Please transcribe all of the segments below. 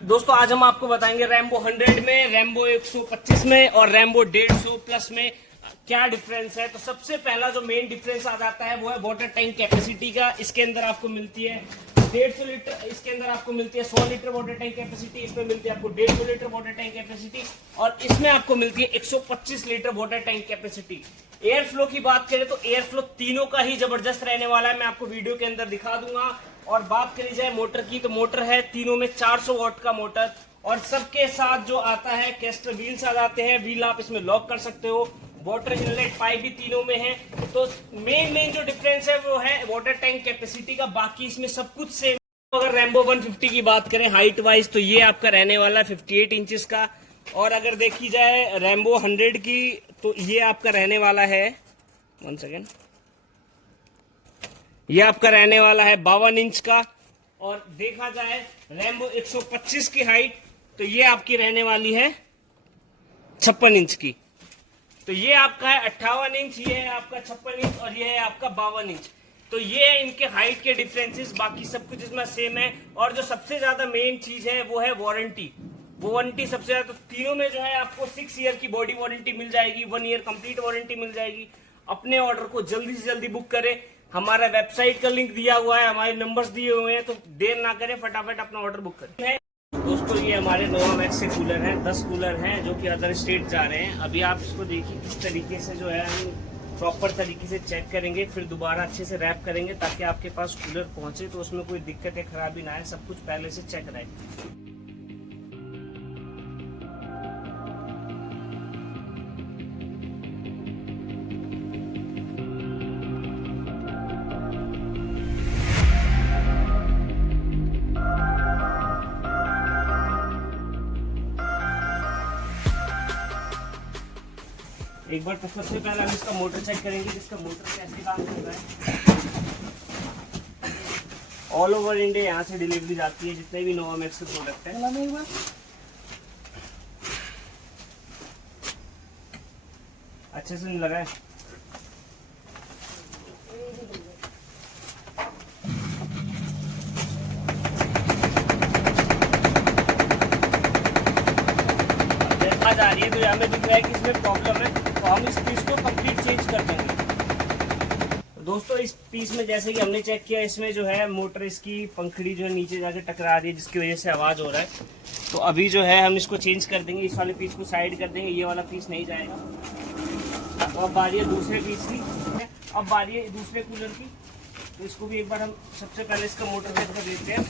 दोस्तों आज हम आपको बताएंगे रैम्बो 100 में, रैम्बो 125 में और रैम्बो 150 प्लस में क्या डिफरेंस है। तो सबसे पहला जो मेन डिफरेंस आ जाता है वो है वाटर टैंक कैपेसिटी का। इसके अंदर आपको मिलती है 150 लीटर, इसके अंदर आपको मिलती है 100 लीटर वाटर टैंक कैपेसिटी, इसमें मिलती है आपको 150 लीटर वाटर टैंक कैपेसिटी और इसमें आपको मिलती है 125 litre water tank capacity. Air flow की बात करें तो एयर फ्लो तीनों का ही जबरदस्त रहने वाला है, मैं आपको वीडियो के अंदर दिखा दूंगा। और बात करी जाए मोटर की तो मोटर है तीनों में 400 वॉट का मोटर और सबके साथ जो आता है कैस्टर व्हील्स आ जाते हैं, व्हील आप इसमें लॉक कर सकते हो। वाटर इनलेट पाइप भी तीनों में है। तो मेन जो डिफरेंस है वो है वाटर टैंक कैपेसिटी का, बाकी इसमें सब कुछ सेम। अगर रैम्बो 150 की बात करें हाइट वाइज तो ये आपका रहने वाला है 58 इंचेस का। और अगर देखी जाए रैम्बो 100 की तो ये आपका रहने वाला है 1 सेकेंड, ये आपका रहने वाला है 52 इंच का। और देखा जाए रैम्बो 125 की हाइट तो ये आपकी रहने वाली है 56 इंच की। तो ये आपका है 58 इंच, ये है आपका 56 इंच और ये है आपका 52 इंच। तो ये है इनके हाइट के डिफरेंसेस, बाकी सब कुछ इसमें सेम है। और जो सबसे ज्यादा मेन चीज है वो है वारंटी। वारंटी सबसे ज्यादा, तो तीनों में जो है आपको 6 ईयर की बॉडी वारंटी मिल जाएगी, 1 ईयर कंप्लीट वारंटी मिल जाएगी। अपने ऑर्डर को जल्दी से जल्दी बुक करें, हमारा वेबसाइट का लिंक दिया हुआ है, हमारे नंबर्स दिए हुए हैं, तो देर ना करें, फटाफट अपना ऑर्डर बुक करें। दोस्तों ये हमारे नोवामैक्स के कूलर हैं, 10 कूलर हैं जो कि अदर स्टेट जा रहे हैं। अभी आप इसको देखिए किस तरीके से जो है हम प्रॉपर तरीके से चेक करेंगे, फिर दोबारा अच्छे से रैप करेंगे ताकि आपके पास कूलर पहुंचे तो उसमें कोई दिक्कत या खराबी ना आए, सब कुछ पहले से चेक रहे। एक बार तो सबसे पहले हम इसका मोटर चेक करेंगे कि इसका मोटर कैसे काम कर रहा है। ऑल ओवर इंडिया यहाँ से डिलीवरी जाती है जितने भी नोवामैक्स के प्रोडक्ट है। अच्छे से नहीं लगा है। देखा जा रही है तो हमें दिख रहा है कि इसमें प्रॉब्लम है, तो हम इस पीस को कंप्लीट चेंज कर देंगे। तो दोस्तों इस पीस में जैसे कि हमने चेक किया, इसमें जो है मोटर इसकी पंखड़ी जो है नीचे जाके टकरा रही है जिसकी वजह से आवाज़ हो रहा है। तो अभी जो है हम इसको चेंज कर देंगे, इस वाले पीस को साइड कर देंगे, ये वाला पीस नहीं जाएगा। तो अब बारी है दूसरे पीस की, अब बारी है दूसरे कूलर की। तो इसको भी एक बार हम सबसे पहले इसका मोटर सेट कर देते हैं।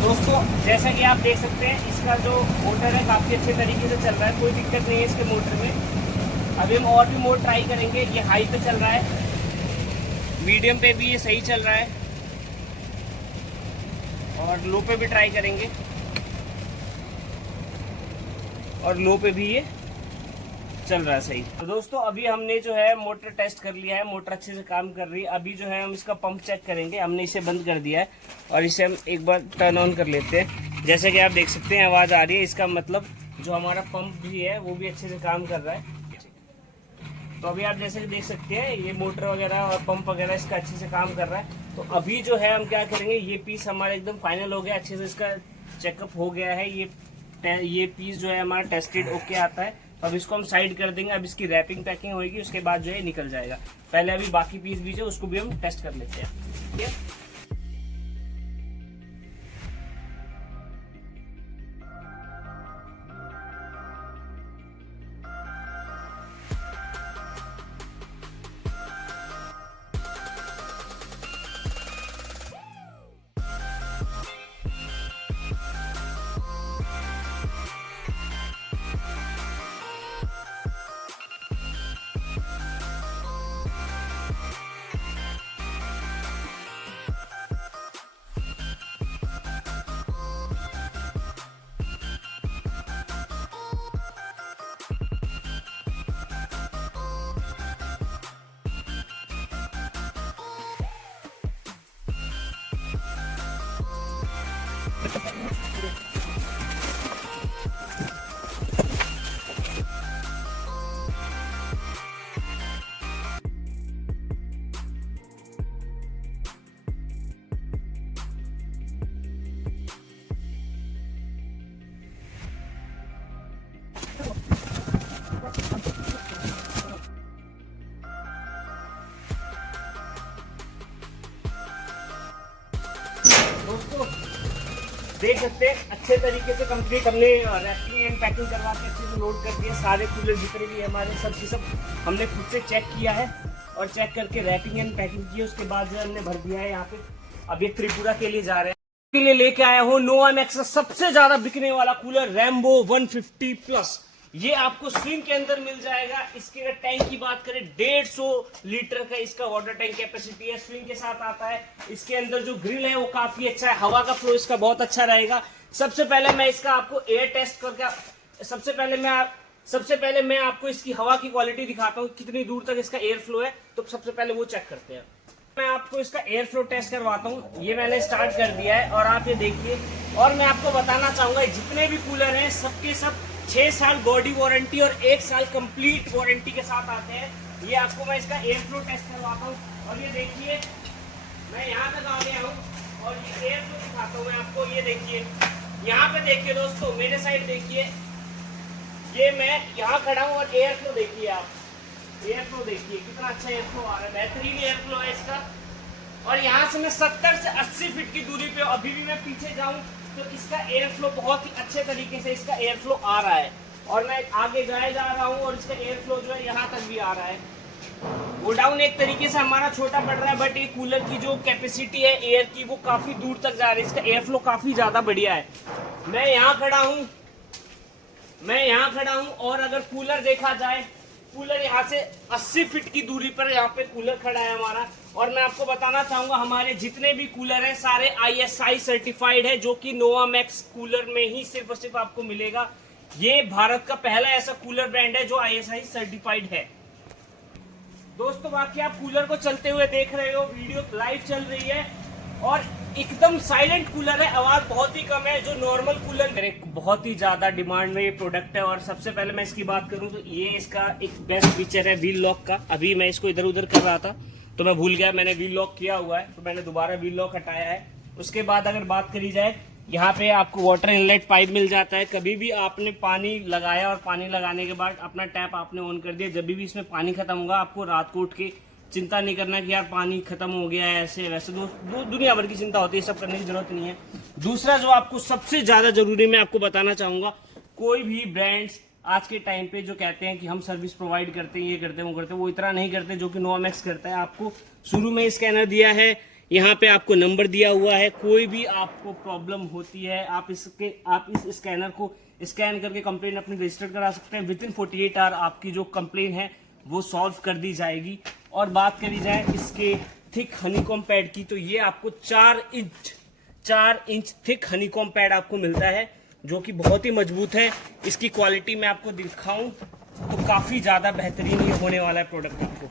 दोस्तों जैसा कि आप देख सकते हैं इसका जो मोटर है काफ़ी अच्छे तरीके से चल रहा है, कोई दिक्कत नहीं है इसके मोटर में। अभी हम और भी मोड ट्राई करेंगे। ये हाई पे चल रहा है, मीडियम पे भी ये सही चल रहा है और लो पे भी ट्राई करेंगे और लो पे भी ये चल रहा है सही। तो दोस्तों अभी हमने जो है मोटर टेस्ट कर लिया है, मोटर अच्छे से काम कर रही है। अभी जो है हम इसका पंप चेक करेंगे। हमने इसे बंद कर दिया है और इसे हम एक बार टर्न ऑन कर लेते हैं। जैसे कि आप देख सकते हैं आवाज़ आ रही है, इसका मतलब जो हमारा पंप भी है वो भी अच्छे से काम कर रहा है। तो अभी आप जैसे कि देख सकते हैं ये मोटर वगैरह और पंप वगैरह इसका अच्छे से काम कर रहा है। तो अभी जो है हम क्या करेंगे, ये पीस हमारा एकदम फाइनल हो गया, अच्छे से इसका चेकअप हो गया है। ये पीस जो है हमारा टेस्टेड ओके आता है। तो अब इसको हम साइड कर देंगे, अब इसकी रैपिंग पैकिंग होगी, उसके बाद जो है निकल जाएगा। पहले अभी बाकी पीस भी जो उसको भी हम टेस्ट कर लेते हैं, ठीक है। दोस्तों देख सकते हैं अच्छे तरीके से कंप्लीट हमने रैपिंग एंड पैकिंग करवा के अच्छे से लोड कर दिए। सारे कूलर जितने भी हमारे सब की सब हमने खुद से चेक किया है और चेक करके रैपिंग एंड पैकिंग की। उसके बाद जो हमने भर दिया है यहाँ पे। अब ये त्रिपुरा के लिए जा रहे हैं, के लिए लेके आया हूँ नोवामैक्स का सबसे ज्यादा बिकने वाला कूलर रैम्बो 150 प्लस। ये आपको स्क्रीन के अंदर मिल जाएगा। इसके अगर टैंक की बात करें 150 लीटर का इसका वाटर टैंक कैपेसिटी है, स्क्रीन के साथ आता है। इसके अंदर जो ग्रिल है वो काफी अच्छा है, हवा का फ्लो इसका बहुत अच्छा रहेगा। सबसे पहले मैं इसका आपको एयर टेस्ट करके सबसे पहले मैं आपको इसकी हवा की क्वालिटी दिखाता हूँ, कितनी दूर तक इसका एयर फ्लो है। तो सबसे पहले वो चेक करते हैं। मैं आपको इसका एयर फ्लो टेस्ट करवाता हूँ। ये मैंने स्टार्ट कर दिया है और आप ये देखिए। और मैं आपको बताना चाहूंगा जितने भी कूलर हैं सबके सब 6 साल बॉडी वारंटी और 1 साल कंप्लीट वारंटी के साथ आते हैं। ये आपको मैं इसका एयर फ्लो टेस्ट करवाता हूँ। और ये देखिए मैं यहाँ तक आ गया हूँ और ये एयर फ्लो दिखाता हूँ मैं आपको। ये देखिए, यहाँ पे देखिए दोस्तों, मेरे साइड देखिए, ये मैं यहाँ खड़ा हूँ और एयर फ्लो देखिए आप। एयर फ्लो देखिए कितना अच्छा एयर फ्लो आ रहा है, बेहतरीन एयर फ्लो है इसका। और यहाँ से मैं 70 से 80 फीट की दूरी पे अभी भी मैं पीछे जाऊँ तो इसका एयर फ्लो बहुत ही अच्छे तरीके से इसका एयर फ्लो आ रहा है। और मैं आगे जा रहा हूँ और इसका एयर फ्लो जो है यहाँ तक भी आ रहा है। गोडाउन एक तरीके से हमारा छोटा पड़ रहा है, बट ये कूलर की जो कैपेसिटी है एयर की वो काफी दूर तक जा रही है। इसका एयर फ्लो काफी ज्यादा बढ़िया है। मैं यहाँ खड़ा हूँ और अगर कूलर देखा जाए, कूलर यहाँ से 80 फीट की दूरी पर यहाँ पे कूलर खड़ा है हमारा। और मैं आपको बताना चाहूंगा हमारे जितने भी कूलर हैं सारे ISI सर्टिफाइड है, जो कि नोवामैक्स कूलर में ही सिर्फ और सिर्फ आपको मिलेगा। ये भारत का पहला ऐसा कूलर ब्रांड है जो ISI सर्टिफाइड है। दोस्तों बाकी आप कूलर को चलते हुए देख रहे हो, वीडियो लाइव चल रही है और एकदम साइलेंट कूलर है, आवाज बहुत ही कम है। जो नॉर्मल कूलर मेरे बहुत ही ज्यादा डिमांड में ये प्रोडक्ट है। और सबसे पहले मैं इसकी बात करूं तो ये इसका एक बेस्ट फीचर है व्हील लॉक का। अभी मैं इसको इधर उधर कर रहा था तो मैं भूल गया, मैंने व्हील लॉक किया हुआ है तो मैंने दोबारा व्हील लॉक हटाया है। उसके बाद अगर बात करी जाए, यहाँ पे आपको वाटर इनलेट पाइप मिल जाता है। कभी भी आपने पानी लगाया और पानी लगाने के बाद अपना टैप आपने ऑन कर दिया, जब भी इसमें पानी खत्म होगा आपको रात को उठ के चिंता नहीं करना कि यार पानी खत्म हो गया है, ऐसे वैसे दुनिया भर की चिंता होती है, सब करने की जरूरत नहीं है। दूसरा जो आपको सबसे ज्यादा जरूरी मैं आपको बताना चाहूंगा, कोई भी ब्रांड्स आज के टाइम पे जो कहते हैं कि हम सर्विस प्रोवाइड करते हैं, ये करते हैं, वो करते हैं, वो इतना नहीं करते जो कि नोवामैक्स करता है। आपको शुरू में स्कैनर दिया है, यहाँ पे आपको नंबर दिया हुआ है। कोई भी आपको प्रॉब्लम होती है आप इस स्कैनर को स्कैन करके कंप्लेन अपनी रजिस्टर करा सकते हैं। विद इन 48 आवर आपकी जो कंप्लेन है वो सॉल्व कर दी जाएगी। और बात करी जाए इसके थिक हनीकॉम पैड की, तो ये आपको 4 इंच थिक हनीकॉम पैड आपको मिलता है जो कि बहुत ही मजबूत है। इसकी क्वालिटी मैं आपको दिखाऊं तो काफी ज्यादा बेहतरीन ये होने वाला है प्रोडक्ट आपको।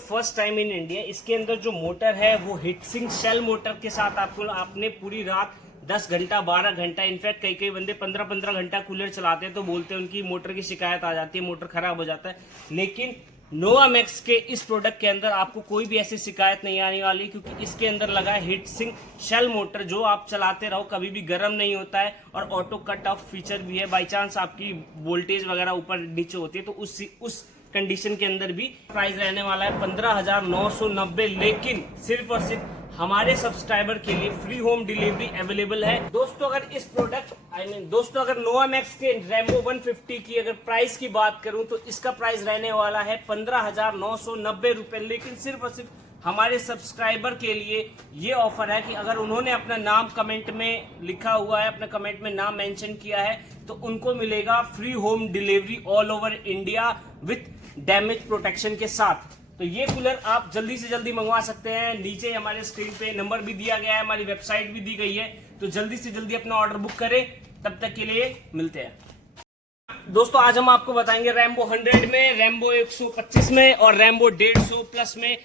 फर्स्ट टाइम इन इंडिया इसके अंदर जो मोटर है वो हीटसिंक शेल मोटर के साथ आपने पूरी रात 10 घंटा 12 घंटा, इनफैक्ट कई बंदे 15 घंटा कूलर चलाते हैं तो बोलते हैं उनकी मोटर की शिकायत आ जाती है, मोटर खराब हो जाता है। लेकिन नोवामैक्स के इस प्रोडक्ट के अंदर आपको कोई भी ऐसी शिकायत नहीं आने वाली, क्योंकि इसके अंदर लगा है हीट सिंक शेल मोटर, जो आप चलाते रहो कभी भी गर्म नहीं होता है। और ऑटो कट ऑफ फीचर भी है, बाई चांस आपकी वोल्टेज वगैरह ऊपर नीचे होती है तो उस कंडीशन के अंदर भी। प्राइस रहने वाला है 15,990, लेकिन सिर्फ और सिर्फ हमारे सब्सक्राइबर के लिए फ्री होम डिलीवरी अवेलेबल है। दोस्तों अगर नोवामैक्स के रैम्बो 150 की अगर प्राइस की बात करूं तो इसका प्राइस रहने वाला है 15,990 रुपए। लेकिन सिर्फ और सिर्फ हमारे सब्सक्राइबर के लिए ये ऑफर है कि अगर उन्होंने अपना नाम कमेंट में लिखा हुआ है, अपने कमेंट में नाम मेंशन किया है, तो उनको मिलेगा free home delivery all over India with damage protection के साथ। तो ये कूलर आप जल्दी से जल्दी मंगवा सकते हैं। नीचे हमारे स्क्रीन पे नंबर भी दिया गया है, हमारी वेबसाइट भी दी गई है, तो जल्दी से जल्दी अपना ऑर्डर बुक करें। तब तक के लिए मिलते हैं। दोस्तों आज हम आपको बताएंगे रैम्बो 100 में, रैम्बो 125 में और रैम्बो 150 प्लस में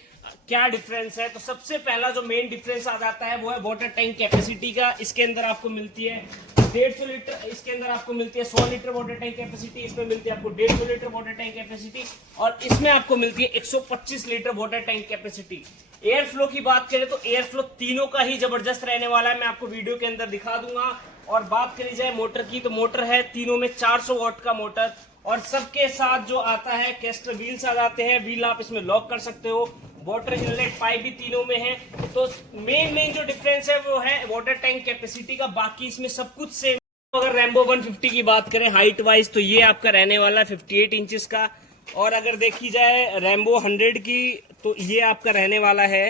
क्या डिफरेंस है। तो सबसे पहला जो मेन डिफरेंस आ जाता है वो है वाटर टैंक कैपेसिटी का। इसके अंदर आपको मिलती है 150 लीटर, इसके अंदर आपको मिलती है 100 लीटर वाटर टैंक कैपेसिटी, इसमें मिलती है आपको 150 लीटर वाटर टैंक कैपेसिटी और इसमें आपको मिलती है 125 litre water tank capacity. Air flow की बात करें तो एयर फ्लो तीनों का ही जबरदस्त रहने वाला है, मैं आपको वीडियो के अंदर दिखा दूंगा। और बात करी जाए मोटर की तो मोटर है तीनों में 400 वाट का मोटर और सबके साथ जो आता है कैस्टर व्हील्स आ जाते हैं, व्हील आप इसमें लॉक कर सकते हो, वाटर इनलेट पाइप भी तीनों में है। तो मेन जो डिफरेंस है वो है वाटर टैंक कैपेसिटी का, बाकी इसमें सब कुछ सेम। अगर रैम्बो 150 की बात करें हाइट वाइज तो ये आपका रहने वाला है 58 इंचेस का, और अगर देखी जाए रैम्बो 100 की तो ये आपका रहने वाला है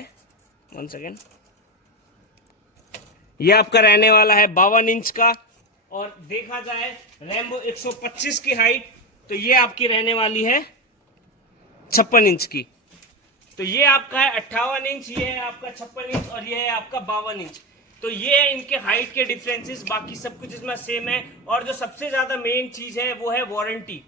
1 सेकेंड, ये आपका रहने वाला है 52 इंच का। और देखा जाए रैम्बो 125 की हाइट तो ये आपकी रहने वाली है 56 इंच की। तो ये आपका है 58 इंच, ये है आपका 56 इंच और ये है आपका 52 इंच। तो ये है इनके हाइट के डिफरेंसेस, बाकी सब कुछ इसमें सेम है। और जो सबसे ज्यादा मेन चीज है वो है वारंटी।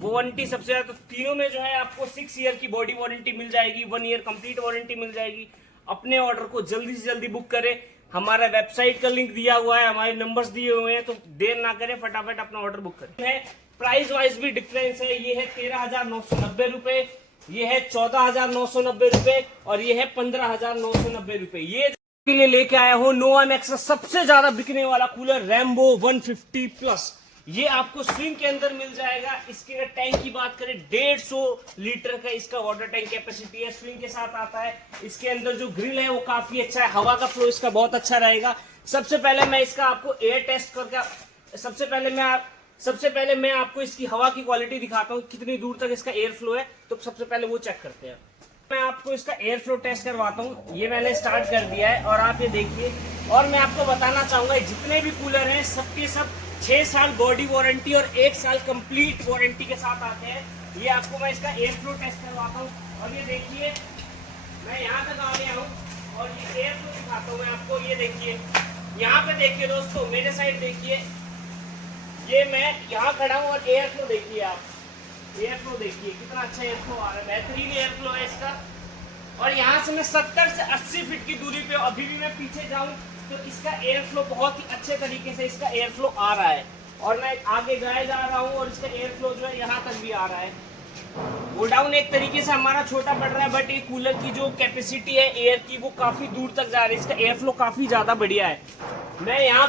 वारंटी सबसे ज्यादा, तो तीनों में जो है आपको 6 ईयर की बॉडी वारंटी मिल जाएगी, 1 ईयर कंप्लीट वारंटी मिल जाएगी। अपने ऑर्डर को जल्दी से जल्दी बुक करें, हमारा वेबसाइट का लिंक दिया हुआ है, हमारे नंबर्स दिए हुए हैं, तो देर ना करें, फटाफट अपना ऑर्डर बुक करें। प्राइस वाइज भी डिफरेंस है, ये है 13,990 रुपए, ये है 14,990 रुपए और ये है 15,990 रुपए। ये के लिए लेके आया हूँ नोवामैक्स का सबसे ज्यादा बिकने वाला कूलर रैम्बो 150 प्लस। ये आपको स्विंग के अंदर मिल जाएगा। इसके अगर टैंक की बात करें 150 लीटर का इसका वाटर टैंक कैपेसिटी है, स्विंग के साथ आता है। इसके अंदर जो ग्रिल है वो काफी अच्छा है, हवा का फ्लो इसका बहुत अच्छा रहेगा। सबसे पहले मैं इसका आपको एयर टेस्ट करके सबसे पहले मैं आपको इसकी हवा की क्वालिटी दिखाता हूँ, कितनी दूर तक इसका एयर फ्लो है। तो सबसे पहले वो चेक करते हैं। मैं आपको इसका एयर फ्लो टेस्ट करवाता हूँ। ये मैंने स्टार्ट कर दिया है और आप ये देखिए। और मैं आपको बताना चाहूंगा जितने भी कूलर हैं सबके सब 6 साल बॉडी वारंटी और 1 साल कंप्लीट वारंटी के साथ आते हैं। ये आपको मैं इसका एयर फ्लो टेस्ट करवाता हूँ और ये देखिए मैं यहाँ तक आ गया हूँ और ये एयर फ्लो दिखाता हूँ मैं आपको। ये देखिए, यहाँ पे देखिए दोस्तों, मेरे साइड देखिए, ये मैं यहाँ खड़ा हूँ और एयर फ्लो देखिए आप, एयर फ्लो देखिए कितना अच्छा एयर फ्लो आ रहा है, बेहतरीन एयर फ्लो है इसका। और यहाँ से मैं 70 से 80 फीट की दूरी पे अभी भी मैं पीछे जाऊँ तो इसका एयर फ्लो बहुत ही अच्छे तरीके से इसका एयर फ्लो आ रहा है। और मैं आगे गए जा रहा हूँ और इसका एयर फ्लो जो है यहाँ तक भी आ रहा है। गोडाउन एक तरीके से हमारा छोटा पड़ रहा है, बट ये कूलर की जो कैपेसिटी है एयर की वो काफी दूर तक जा रही है, इसका एयर फ्लो काफी ज्यादा बढ़िया है। मैं यहाँ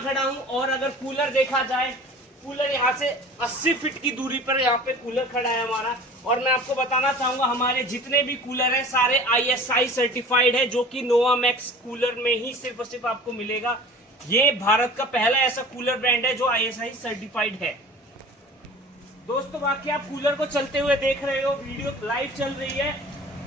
खड़ा हूँ और अगर कूलर देखा जाए, कूलर यहाँ से 80 फीट की दूरी पर यहाँ पे कूलर खड़ा है हमारा। और मैं आपको बताना चाहूंगा हमारे जितने भी कूलर हैं सारे ISI सर्टिफाइड है, जो कि नोवामैक्स कूलर में ही सिर्फ और सिर्फ आपको मिलेगा। ये भारत का पहला ऐसा कूलर ब्रांड है जो ISI सर्टिफाइड है। दोस्तों बाकी आप कूलर को चलते हुए देख रहे हो, वीडियो लाइव चल रही है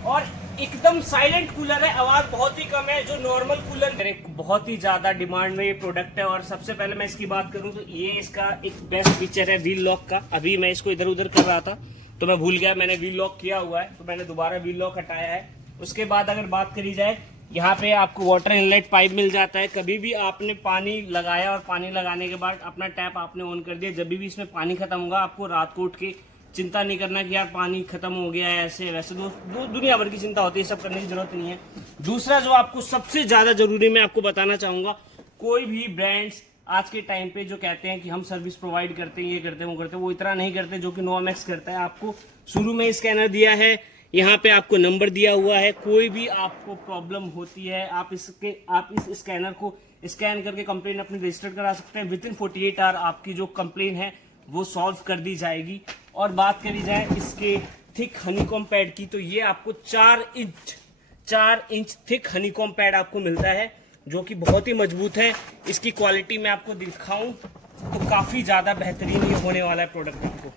और एकदम साइलेंट कूलर है, आवाज बहुत ही कम है। जो नॉर्मल कूलर मेरे बहुत ही ज्यादा डिमांड में ये प्रोडक्ट है। और सबसे पहले मैं इसकी बात करूं तो ये इसका एक बेस्ट फीचर है व्हील लॉक का। अभी मैं इसको इधर उधर कर रहा था तो मैं भूल गया, मैंने व्हील लॉक किया हुआ है तो मैंने दोबारा व्हील लॉक हटाया है। उसके बाद अगर बात करी जाए, यहाँ पे आपको वाटर इनलेट पाइप मिल जाता है। कभी भी आपने पानी लगाया और पानी लगाने के बाद अपना टैप आपने ऑन कर दिया, जब भी इसमें पानी खत्म होगा आपको रात को उठ के चिंता नहीं करना कि यार पानी खत्म हो गया है, ऐसे वैसे दुनिया भर की चिंता होती है, सब करने की जरूरत नहीं है। दूसरा जो आपको सबसे ज्यादा जरूरी मैं आपको बताना चाहूंगा, कोई भी ब्रांड्स आज के टाइम पे जो कहते हैं कि हम सर्विस प्रोवाइड करते हैं, ये करते हैं, वो करते हैं, वो इतना नहीं करते जो कि नोवामैक्स करता है। आपको शुरू में स्कैनर दिया है, यहाँ पे आपको नंबर दिया हुआ है, कोई भी आपको प्रॉब्लम होती है आप इस स्कैनर को स्कैन करके कंप्लेन अपनी रजिस्टर करा सकते हैं। विद इन 48 आवर आपकी जो कंप्लेन है वो सॉल्व कर दी जाएगी। और बात करी जाए इसके थिक हनीकॉम पैड की, तो ये आपको 4 इंच थिक हनीकॉम पैड आपको मिलता है जो कि बहुत ही मजबूत है। इसकी क्वालिटी मैं आपको दिखाऊं तो काफी ज्यादा बेहतरीन ये होने वाला है प्रोडक्ट आपको।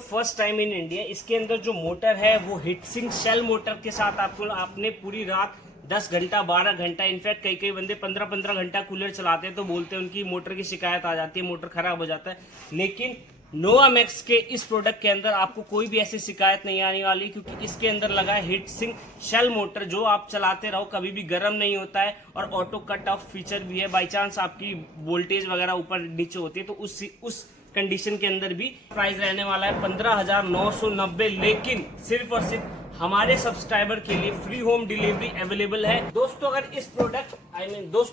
फर्स्ट टाइम इन इंडिया इसके अंदर जो मोटर है वो हीटसिंक शेल मोटर के साथ आपने पूरी रात 10 घंटा 12 घंटा, इनफैक्ट कई बंदे 15 घंटा कूलर चलाते हैं तो बोलते हैं उनकी मोटर की शिकायत आ जाती है, मोटर खराब हो जाता है। लेकिन नोवामैक्स के इस प्रोडक्ट के अंदर आपको कोई भी ऐसी शिकायत नहीं आने वाली, क्योंकि इसके अंदर लगा है हीट सिंक शेल मोटर, जो आप चलाते रहो कभी भी गर्म नहीं होता है। और ऑटो कट ऑफ फीचर भी है, बाई चांस आपकी वोल्टेज वगैरह ऊपर नीचे होती है तो उस कंडीशन के अंदर भी। प्राइस रहने वाला है 15,990, लेकिन सिर्फ और सिर्फ हमारे सब्सक्राइबर के लिए फ्री होम डिलीवरी अवेलेबल है। दोस्तों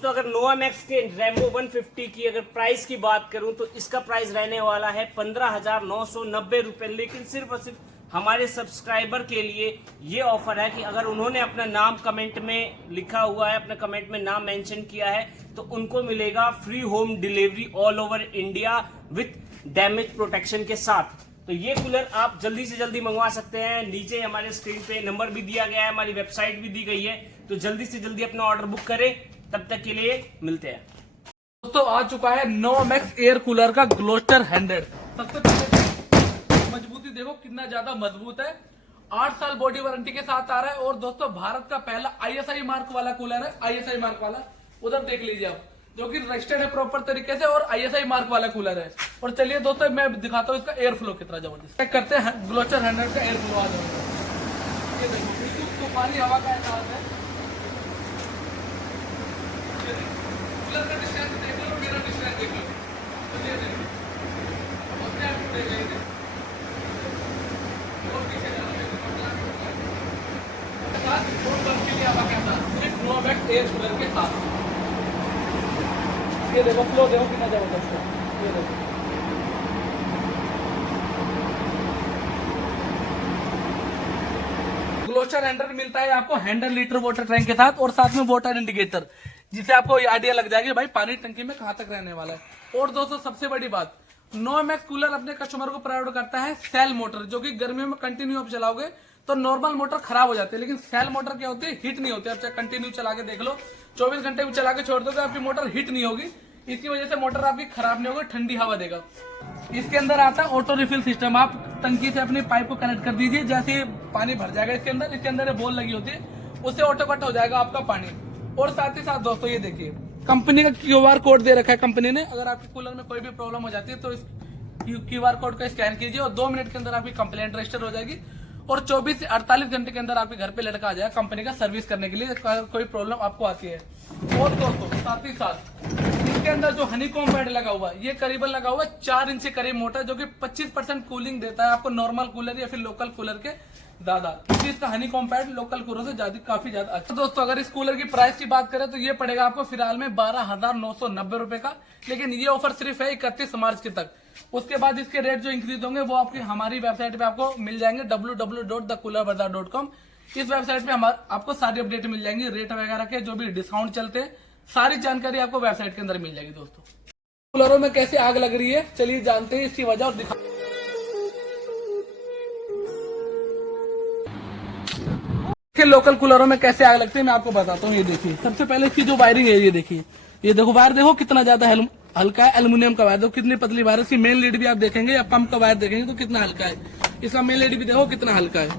अगर नोवामैक्स के रैम्बो 150 की अगर प्राइस की बात करूं तो इसका प्राइस रहने वाला है 15,990 रुपए, लेकिन सिर्फ और सिर्फ हमारे सब्सक्राइबर के लिए ये ऑफर है कि अगर उन्होंने अपना नाम कमेंट में लिखा हुआ है, अपने कमेंट में नाम मेंशन किया है, तो उनको मिलेगा free home delivery all over India with damage protection के साथ। तो ये कूलर आप जल्दी से जल्दी मंगवा सकते हैं। नीचे हमारे स्क्रीन पे नंबर भी दिया गया है, हमारी वेबसाइट भी दी गई है, तो जल्दी से जल्दी अपना ऑर्डर बुक करें। तब तक के लिए मिलते हैं दोस्तों। आ चुका है नोमैक्स एयर कूलर का ग्लोस्टर 100। सबसे पहले मजबूती देखो कितना ज्यादा मजबूत है। 8 साल बॉडी वारंटी के साथ आ रहा है। और दोस्तों भारत का पहला ISI मार्क वाला कूलर है। ISI मार्क वाला उधर देख लीजिए आप, जो कि रजिस्टर्ड है प्रॉपर तरीके से और ISI मार्क वाला कूलर है। और चलिए दोस्तों मैं दिखाता हूँ इसका एयर फ्लो कितना जबरदस्त। चेक करते हैं ग्लोस्टर 100 का एयर फ्लो। आ जाओ, ये देखो बिल्कुल तूफानी हवा का एहसास है। कूलर का डिस्टेंस देख लो, मेरा डिस्टेंस देख लो, तो ये देखो अपने आप उड़ेगा ये। और पीछे जाना सिर्फ नोमैक्स एयर कूलर के साथ। ये देखो फ्लो देखो कितना जबरदस्त है। ये देखो ग्लोस्टर 100 मिलता है आपको 100 लीटर वाटर टैंक के साथ और साथ में वाटर इंडिकेटर, जिससे आपको आइडिया लग जाएगी भाई पानी टंकी में कहां तक रहने वाला है। और दोस्तों सबसे बड़ी बात, नोमैक्स कूलर अपने कस्टमर को प्रोवाइड करता है सेल मोटर, जो कि गर्मियों में कंटिन्यू आप चलाओगे तो नॉर्मल मोटर खराब हो जाती है, लेकिन सेल मोटर क्या होती है, हिट नहीं होती। आप चाहे कंटिन्यू चला के देख लो, 24 घंटे भी चला के छोड़ दोगे आपकी मोटर हिट नहीं होगी। इसकी वजह से मोटर आपकी खराब नहीं होगी, ठंडी हवा देगा। इसके अंदर आता है ऑटो रिफिल सिस्टम। आप टंकी से अपनी पाइप को कनेक्ट कर दीजिए, जैसे ही पानी भर जाएगा इसके अंदर बॉल लगी होती है, उससे ऑटो कट हो जाएगा आपका पानी। और साथ ही साथ दोस्तों ये देखिए कंपनी का QR कोड दे रखा है कंपनी ने। अगर आपके कूलर में कोई भी प्रॉब्लम हो जाती है तो इस QR कोड का स्कैन कीजिए और 2 मिनट के अंदर आपकी कंप्लेंट रजिस्टर हो जाएगी और 24 से 48 घंटे के अंदर आपके घर पे लड़का आ जाएगा कंपनी का सर्विस करने के लिए, कोई प्रॉब्लम आपको आती है। और दोस्तों साथ ही साथ इसके अंदर जो हनीकॉम्ब पैड लगा हुआ है, ये करीबन लगा हुआ है 4 इंच के करीब मोटा, जो कि 25% कूलिंग देता है आपको नॉर्मल कूलर या फिर लोकल कूलर के ज्यादा, क्योंकि इसका हनीकॉम्ब पैड लोकल कूलर से ज्यादा काफी ज्यादा अच्छा। दोस्तों अगर इस कूलर की प्राइस की बात करें तो ये पड़ेगा आपको फिलहाल में 12,990 रुपए का, लेकिन ये ऑफर सिर्फ है 31 मार्च के तक। उसके बाद इसके रेट जो इंक्रीज होंगे वो आपकी हमारी वेबसाइट पे आपको मिल जाएंगे www.thecoolerbazaar.com। इस वेबसाइट पे आपको सारी अपडेट मिल जाएंगी, रेट वगैरह के जो भी डिस्काउंट चलते हैं, सारी जानकारी आपको वेबसाइट के अंदर मिल जाएगी। दोस्तों कूलरों में कैसे आग लग रही है चलिए जानते हैं इसकी वजह और दिखा। लोकल कूलरों में कैसे आग लगती है मैं आपको बताता हूँ। ये देखिए सबसे पहले इसकी जो वायरिंग है, ये देखिए, ये देखो वायर देखो कितना ज्यादा हल्का है, एल्युमिनियम का वायर देखो कितनी पतली वायर है। इसकी मेन लीड भी आप देखेंगे या पंप का वायर देखेंगे तो कितना हल्का है, इसका मेन लीड भी देखो कितना हल्का है।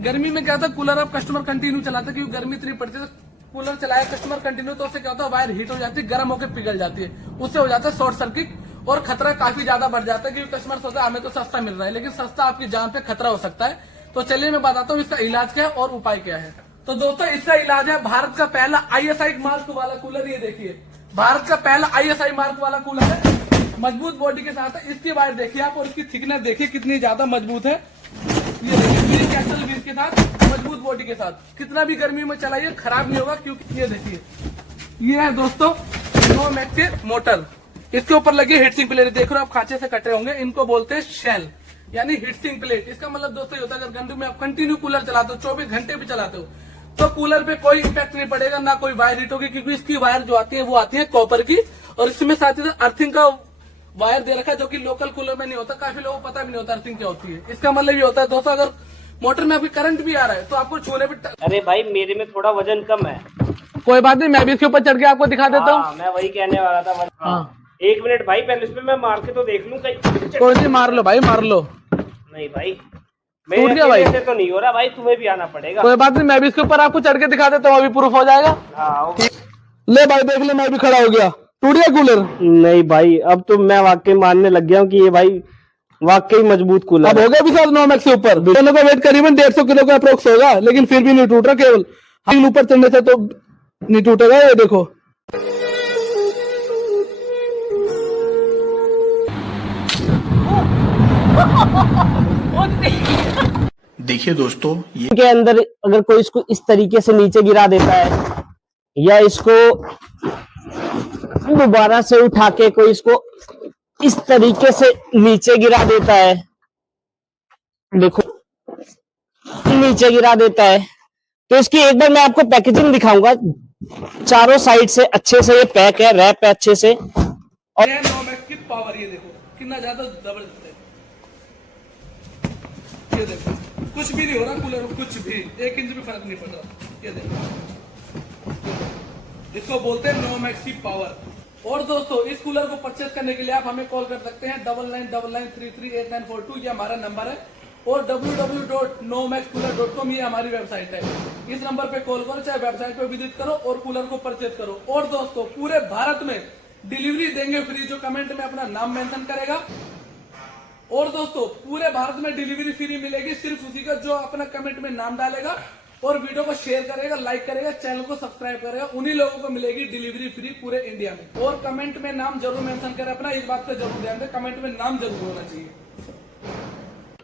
गर्मी में क्या था, कूलर आप कस्टमर कंटिन्यू चलाते क्योंकि गर्मी इतनी पड़ती है, कूलर चलाया कस्टमर कंटिन्यू तो उससे क्या होता है वायर हीट हो जाती है, गर्म होकर पिघल जाती है, उससे हो जाता है शॉर्ट सर्किट और खतरा काफी ज्यादा बढ़ जाता है। क्योंकि कस्टमर सोचता है हमें तो सस्ता मिल रहा है, लेकिन सस्ता आपकी जान पे खतरा हो सकता है। तो चलिए मैं बताता हूँ इसका इलाज क्या है और उपाय क्या है। तो दोस्तों इसका इलाज है भारत का पहला ISI मार्क वाला कूलर। ये देखिए भारत का पहला ISI मार्क वाला कूलर है, मजबूत बॉडी के साथ है। इसकी वायर देखिए आप और इसकी थिकनेस देखिए कितनी ज्यादा मजबूत है। ये देखिए कैसल व्हील के साथ मजबूत बॉडी के साथ, कितना भी गर्मी में चलाइए खराब नहीं होगा। क्योंकि ये देखिए ये है दोस्तों नोमैक्स मोटर, इसके ऊपर लगी हीटसिंक प्लेट देख रहे हो आप, खांचे से कटे होंगे, इनको बोलते हैं शेल यानी हीटसिंक प्लेट। इसका मतलब दोस्तों ये होता है अगर गर्मी में आप कंटिन्यू कूलर चलाते हो, 24 घंटे भी चलाते हो, तो कूलर पे कोई इम्पैक्ट नहीं पड़ेगा, ना कोई वायर हीट होगी, क्योंकि इसकी वायर जो आती है वो आती है कॉपर की। और इसमें साथ ही साथ अर्थिंग का वायर दे रखा है, जो कि लोकल कूलर में नहीं होता। काफी लोगों को पता भी नहीं होता अर्थिंग क्या होती है। इसका मतलब ये होता है दोस्तों अगर मोटर में अभी करंट भी आ रहा है तो आपको छूने पे, अरे भाई मेरे में थोड़ा वजन कम है, कोई बात नहीं, मैं भी इसके ऊपर चढ़ के आपको दिखा देता हूँ। मैं वही कहने वाला था। हाँ। 1 मिनट भाई पहले इसमें मैं मार के तो देख लूं कहीं। कोई नहीं मार लो भाई, मार लो। नहीं भाई टूट गया भाई, ऐसे तो नहीं हो रहा भाई, तुम्हें भी आना पड़ेगा। कोई बात नहीं, मैं भी इसके ऊपर आपको चढ़ के दिखा देता हूँ, अभी प्रूफ हो जाएगा। ले भाई देख ले, मैं भी खड़ा हो गया। टूट गया कूलर? नहीं भाई अब तो मैं वाकई मानने लग गया हूँ कि ये भाई वाकई मजबूत कूलर अब हो गया विशाल नोमैक्स के ऊपर। दोनों का वेट करीबन 150 किलो का अप्रोक्स होगा, लेकिन फिर भी नहीं टूट रहा, केवल ऊपर चढ़ने से तो नहीं टूटेगा। ये देखो देखिए दोस्तों ये के अंदर अगर कोई इसको इस तरीके से नीचे गिरा देता है या इसको दोबारा से उठा के कोई इसको इस तरीके से नीचे गिरा देता है, देखो नीचे गिरा देता है। तो इसकी एक बार मैं आपको पैकेजिंग दिखाऊंगा। चारों साइड से अच्छे से ये पैक है, रैप है अच्छे से। और ये नोमैक्स की पावर, ये देखो कितना ज्यादा जबरदस्त है। ये देखो कुछ भी नहीं हो रहा कूलर में, कुछ भी 1 इंच भी फर्क नहीं पड़ रहा। ये देखो, इसको बोलते हैं नोमैक्स की पावर। और दोस्तों इस कूलर को परचेज करने के लिए आप हमें कॉल कर सकते हैं 9999338942, ये हमारा नंबर है। और www.nomaxcooler.com ये हमारी वेबसाइट है। इस नंबर पे कॉल करो, चाहे वेबसाइट पे विजिट करो और कूलर को परचेज करो। और दोस्तों पूरे भारत में डिलीवरी देंगे फ्री, जो कमेंट में अपना नाम मेंशन करेगा। और दोस्तों पूरे भारत में डिलीवरी फ्री मिलेगी सिर्फ उसी का जो अपना कमेंट में नाम डालेगा और वीडियो को शेयर करेगा, लाइक करेगा, चैनल को सब्सक्राइब करेगा। उन्हीं लोगों को मिलेगी डिलीवरी फ्री पूरे इंडिया में। और कमेंट में नाम जरूर मेंशन करें अपना, इस बात पे जरूर ध्यान दें, कमेंट में नाम जरूर होना चाहिए।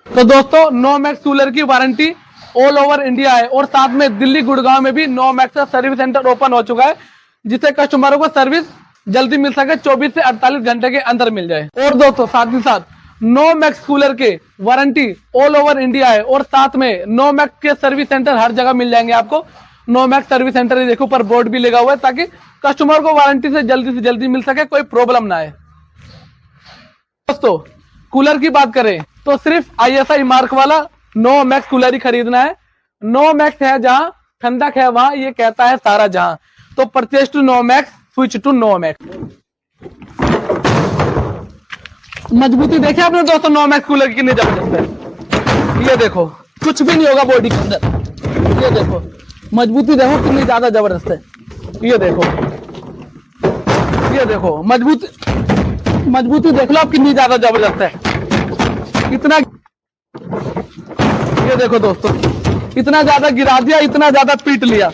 तो दोस्तों नोमैक्स कूलर की वारंटी ऑल ओवर इंडिया है और साथ में दिल्ली गुड़गांव में भी नोमैक्स का सर्विस सेंटर ओपन हो चुका है, जिससे कस्टमरों को सर्विस जल्दी मिल सके, 24 से 48 घंटे के अंदर मिल जाए। और दोस्तों साथ ही साथ नोमैक्स कूलर के वारंटी ऑल ओवर इंडिया है और साथ में नोमैक्स के सर्विस सेंटर हर जगह मिल जाएंगे आपको। नोमैक्स सर्विस सेंटर ये देखो ऊपर बोर्ड भी लगा हुआ है, ताकि कस्टमर को वारंटी से जल्दी मिल सके, कोई प्रॉब्लम ना आए। दोस्तों कूलर की बात करें तो सिर्फ ISI मार्क वाला नोमैक्स कूलर ही खरीदना है। नोमैक्स है जहां, ठंडक है वहां, ये कहता है सारा जहां। तो परचेज टू नोमैक्स, स्विच टू नोमैक्स। मजबूती देखे आपने दोस्तों नोमैक्स कूलर की कितनी जबरदस्त है। ये देखो कुछ भी नहीं होगा बॉडी के अंदर। ये देखो मजबूती देखो कितनी ज्यादा जबरदस्त है। ये देखो मजबूती देख लो आप कितनी ज्यादा जबरदस्त है। इतना, ये देखो दोस्तों इतना ज्यादा गिरा दिया, इतना ज्यादा पीट लिया,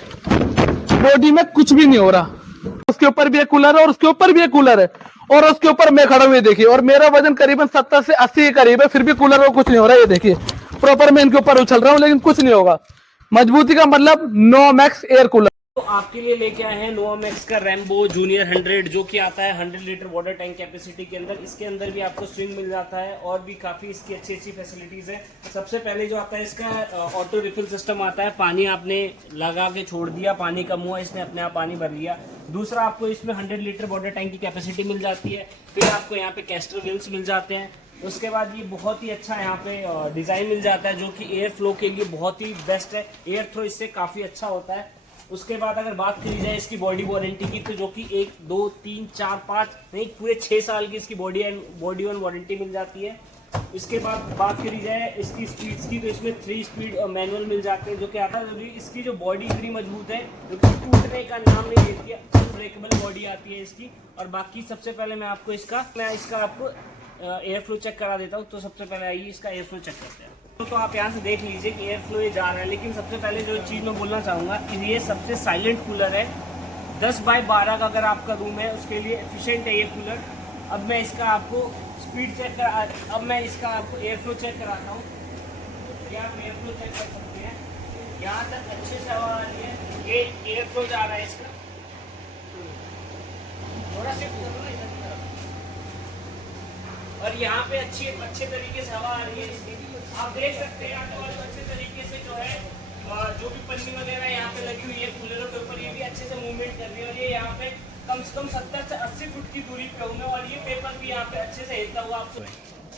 बॉडी में कुछ भी नहीं हो रहा। उसके ऊपर भी एक कूलर है और उसके ऊपर भी एक कूलर है और उसके ऊपर मैं खड़ा हुए देखिए, और मेरा वजन करीबन 70 से 80 के करीब है, फिर भी कूलर को कुछ नहीं हो रहा। ये देखिए प्रॉपर मैं इनके ऊपर उछल रहा हूँ लेकिन कुछ नहीं होगा। मजबूती का मतलब नोमैक्स एयर कूलर। तो आपके लिए लेके आए हैं नोमैक्स का रैम्बो जूनियर 100, जो कि आता है 100 लीटर वाटर टैंक कैपेसिटी के अंदर। इसके अंदर भी आपको स्विंग मिल जाता है और भी काफी इसकी अच्छी फैसिलिटीज है। सबसे पहले जो आता है इसका ऑटो रिफिल सिस्टम आता है। पानी आपने लगा के छोड़ दिया, पानी कम हुआ, इसने अपने आप पानी भर लिया। दूसरा आपको इसमें 100 लीटर वाटर टैंक की कैपेसिटी मिल जाती है। फिर आपको यहाँ पे कैस्टर व्हील्स मिल जाते हैं। उसके बाद ये बहुत ही अच्छा यहाँ पे डिजाइन मिल जाता है, जो कि एयर फ्लो के लिए बहुत ही बेस्ट है। एयर थ्रो इससे काफी अच्छा होता है। उसके बाद अगर बात करी जाए इसकी बॉडी वारंटी की, तो जो कि 1, 2, 3, 4, 5 नहीं पूरे 6 साल की इसकी बॉडी ऑन वारंटी मिल जाती है। इसके बाद बात करी जाए इसकी स्पीड्स की, तो इसमें 3 स्पीड मैनुअल मिल जाते हैं, जो कि आता है। इसकी जो बॉडी इतनी मजबूत है जो कि टूटने का नाम नहीं लेती है, ब्रेकेबल बॉडी आती है इसकी। और बाकी सबसे पहले मैं इसका आपको एयर फ्लो चेक करा देता हूँ। तो सबसे पहले आइए इसका एयर फ्लो चेक करते हैं। तो आप यहाँ से देख लीजिए कि एयर फ्लो ये जा रहा है, लेकिन सबसे पहले जो चीज़ मैं बोलना चाहूँगा कि ये सबसे साइलेंट कूलर है। 10 बाय 12 का अगर आपका रूम है उसके लिए एफिशिएंट है ये कूलर। अब मैं इसका आपको स्पीड चेक करा, अब मैं इसका आपको एयर फ्लो चेक कराता हूँ। ये आप एयर फ्लो चेक कर सकते हैं। यहाँ तक अच्छे से हवा आ रही है, ये एयर फ्लो जा रहा है इसका। थोड़ा शिफ्ट करो ना इधर की तरफ। और यहाँ पे अच्छे तरीके से हवा आ रही है इसकी। आप देख सकते हैं अच्छे तरीके से जो है जो भी पन्नी वगैरह यहाँ पे लगी हुई है कूलरों के ऊपर, ये भी अच्छे से मूवमेंट कर रही है। और ये यहाँ पे कम से कम 70 से 80 फुट की दूरी पे हूँ मैं, और ये पेपर भी यहाँ पे अच्छे से हिलता हुआ आपको।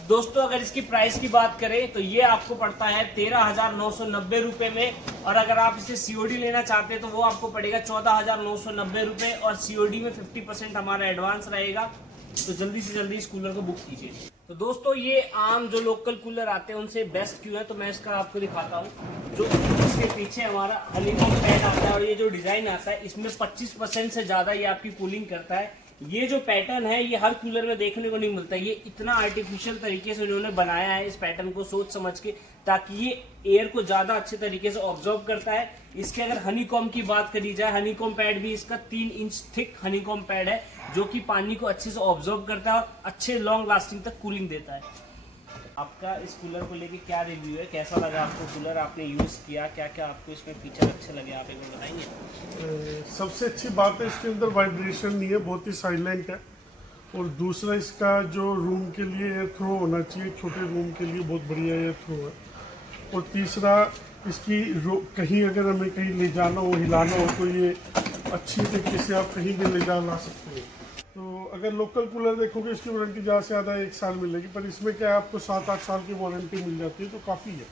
दोस्तों अगर इसकी प्राइस की बात करें तो ये आपको पड़ता है 13,990 रुपए में, और अगर आप इसे COD लेना चाहते हैं तो वो आपको पड़ेगा 14,990 रुपए, और COD में 50% हमारा एडवांस रहेगा। तो जल्दी से जल्दी इस कूलर को बुक कीजिए। तो दोस्तों ये आम जो लोकल कूलर आते हैं उनसे बेस्ट क्यों है, तो मैं इसका आपको दिखाता हूँ। जो इसके पीछे हमारा हनीकॉम्ब पैड आता है और ये जो डिजाइन आता है इसमें 25% से ज्यादा ये आपकी कूलिंग करता है। ये जो पैटर्न है ये हर कूलर में देखने को नहीं मिलता। ये इतना आर्टिफिशियल तरीके से उन्होंने बनाया है इस पैटर्न को सोच समझ के, ताकि ये एयर को ज्यादा अच्छे तरीके से ऑब्जर्व करता है। इसके अगर हनीकॉम्ब की बात करी जाए, हनीकॉम्ब पैड भी इसका 3 इंच थिक हनीकॉम्ब पैड है, जो कि पानी को अच्छे से ऑब्जर्व करता है और अच्छे लॉन्ग लास्टिंग तक कूलिंग देता है। आपका इस कूलर को लेके क्या रिव्यू है, कैसा लगा आपको कूलर, आपने यूज किया, क्या क्या आपको इसमें फीचर अच्छे लगे, आप एक बार बताएंगे। सबसे अच्छी बात है इसके अंदर वाइब्रेशन नहीं है, बहुत ही साइलेंट है। और दूसरा इसका जो रूम के लिए एयर थ्रो होना चाहिए, छोटे रूम के लिए बहुत बढ़िया एयर थ्रो है। और तीसरा इसकी कहीं अगर हमें कहीं ले जाना हो, हिलाना हो, तो ये अच्छी तरीके से आप कहीं भी ले जा ला सकते हैं। तो अगर लोकल कूलर देखोगे इसकी वारंटी ज़्यादा से ज़्यादा 1 साल मिलेगी, पर इसमें क्या है आपको 7-8 साल की वारंटी मिल जाती है, तो काफ़ी है।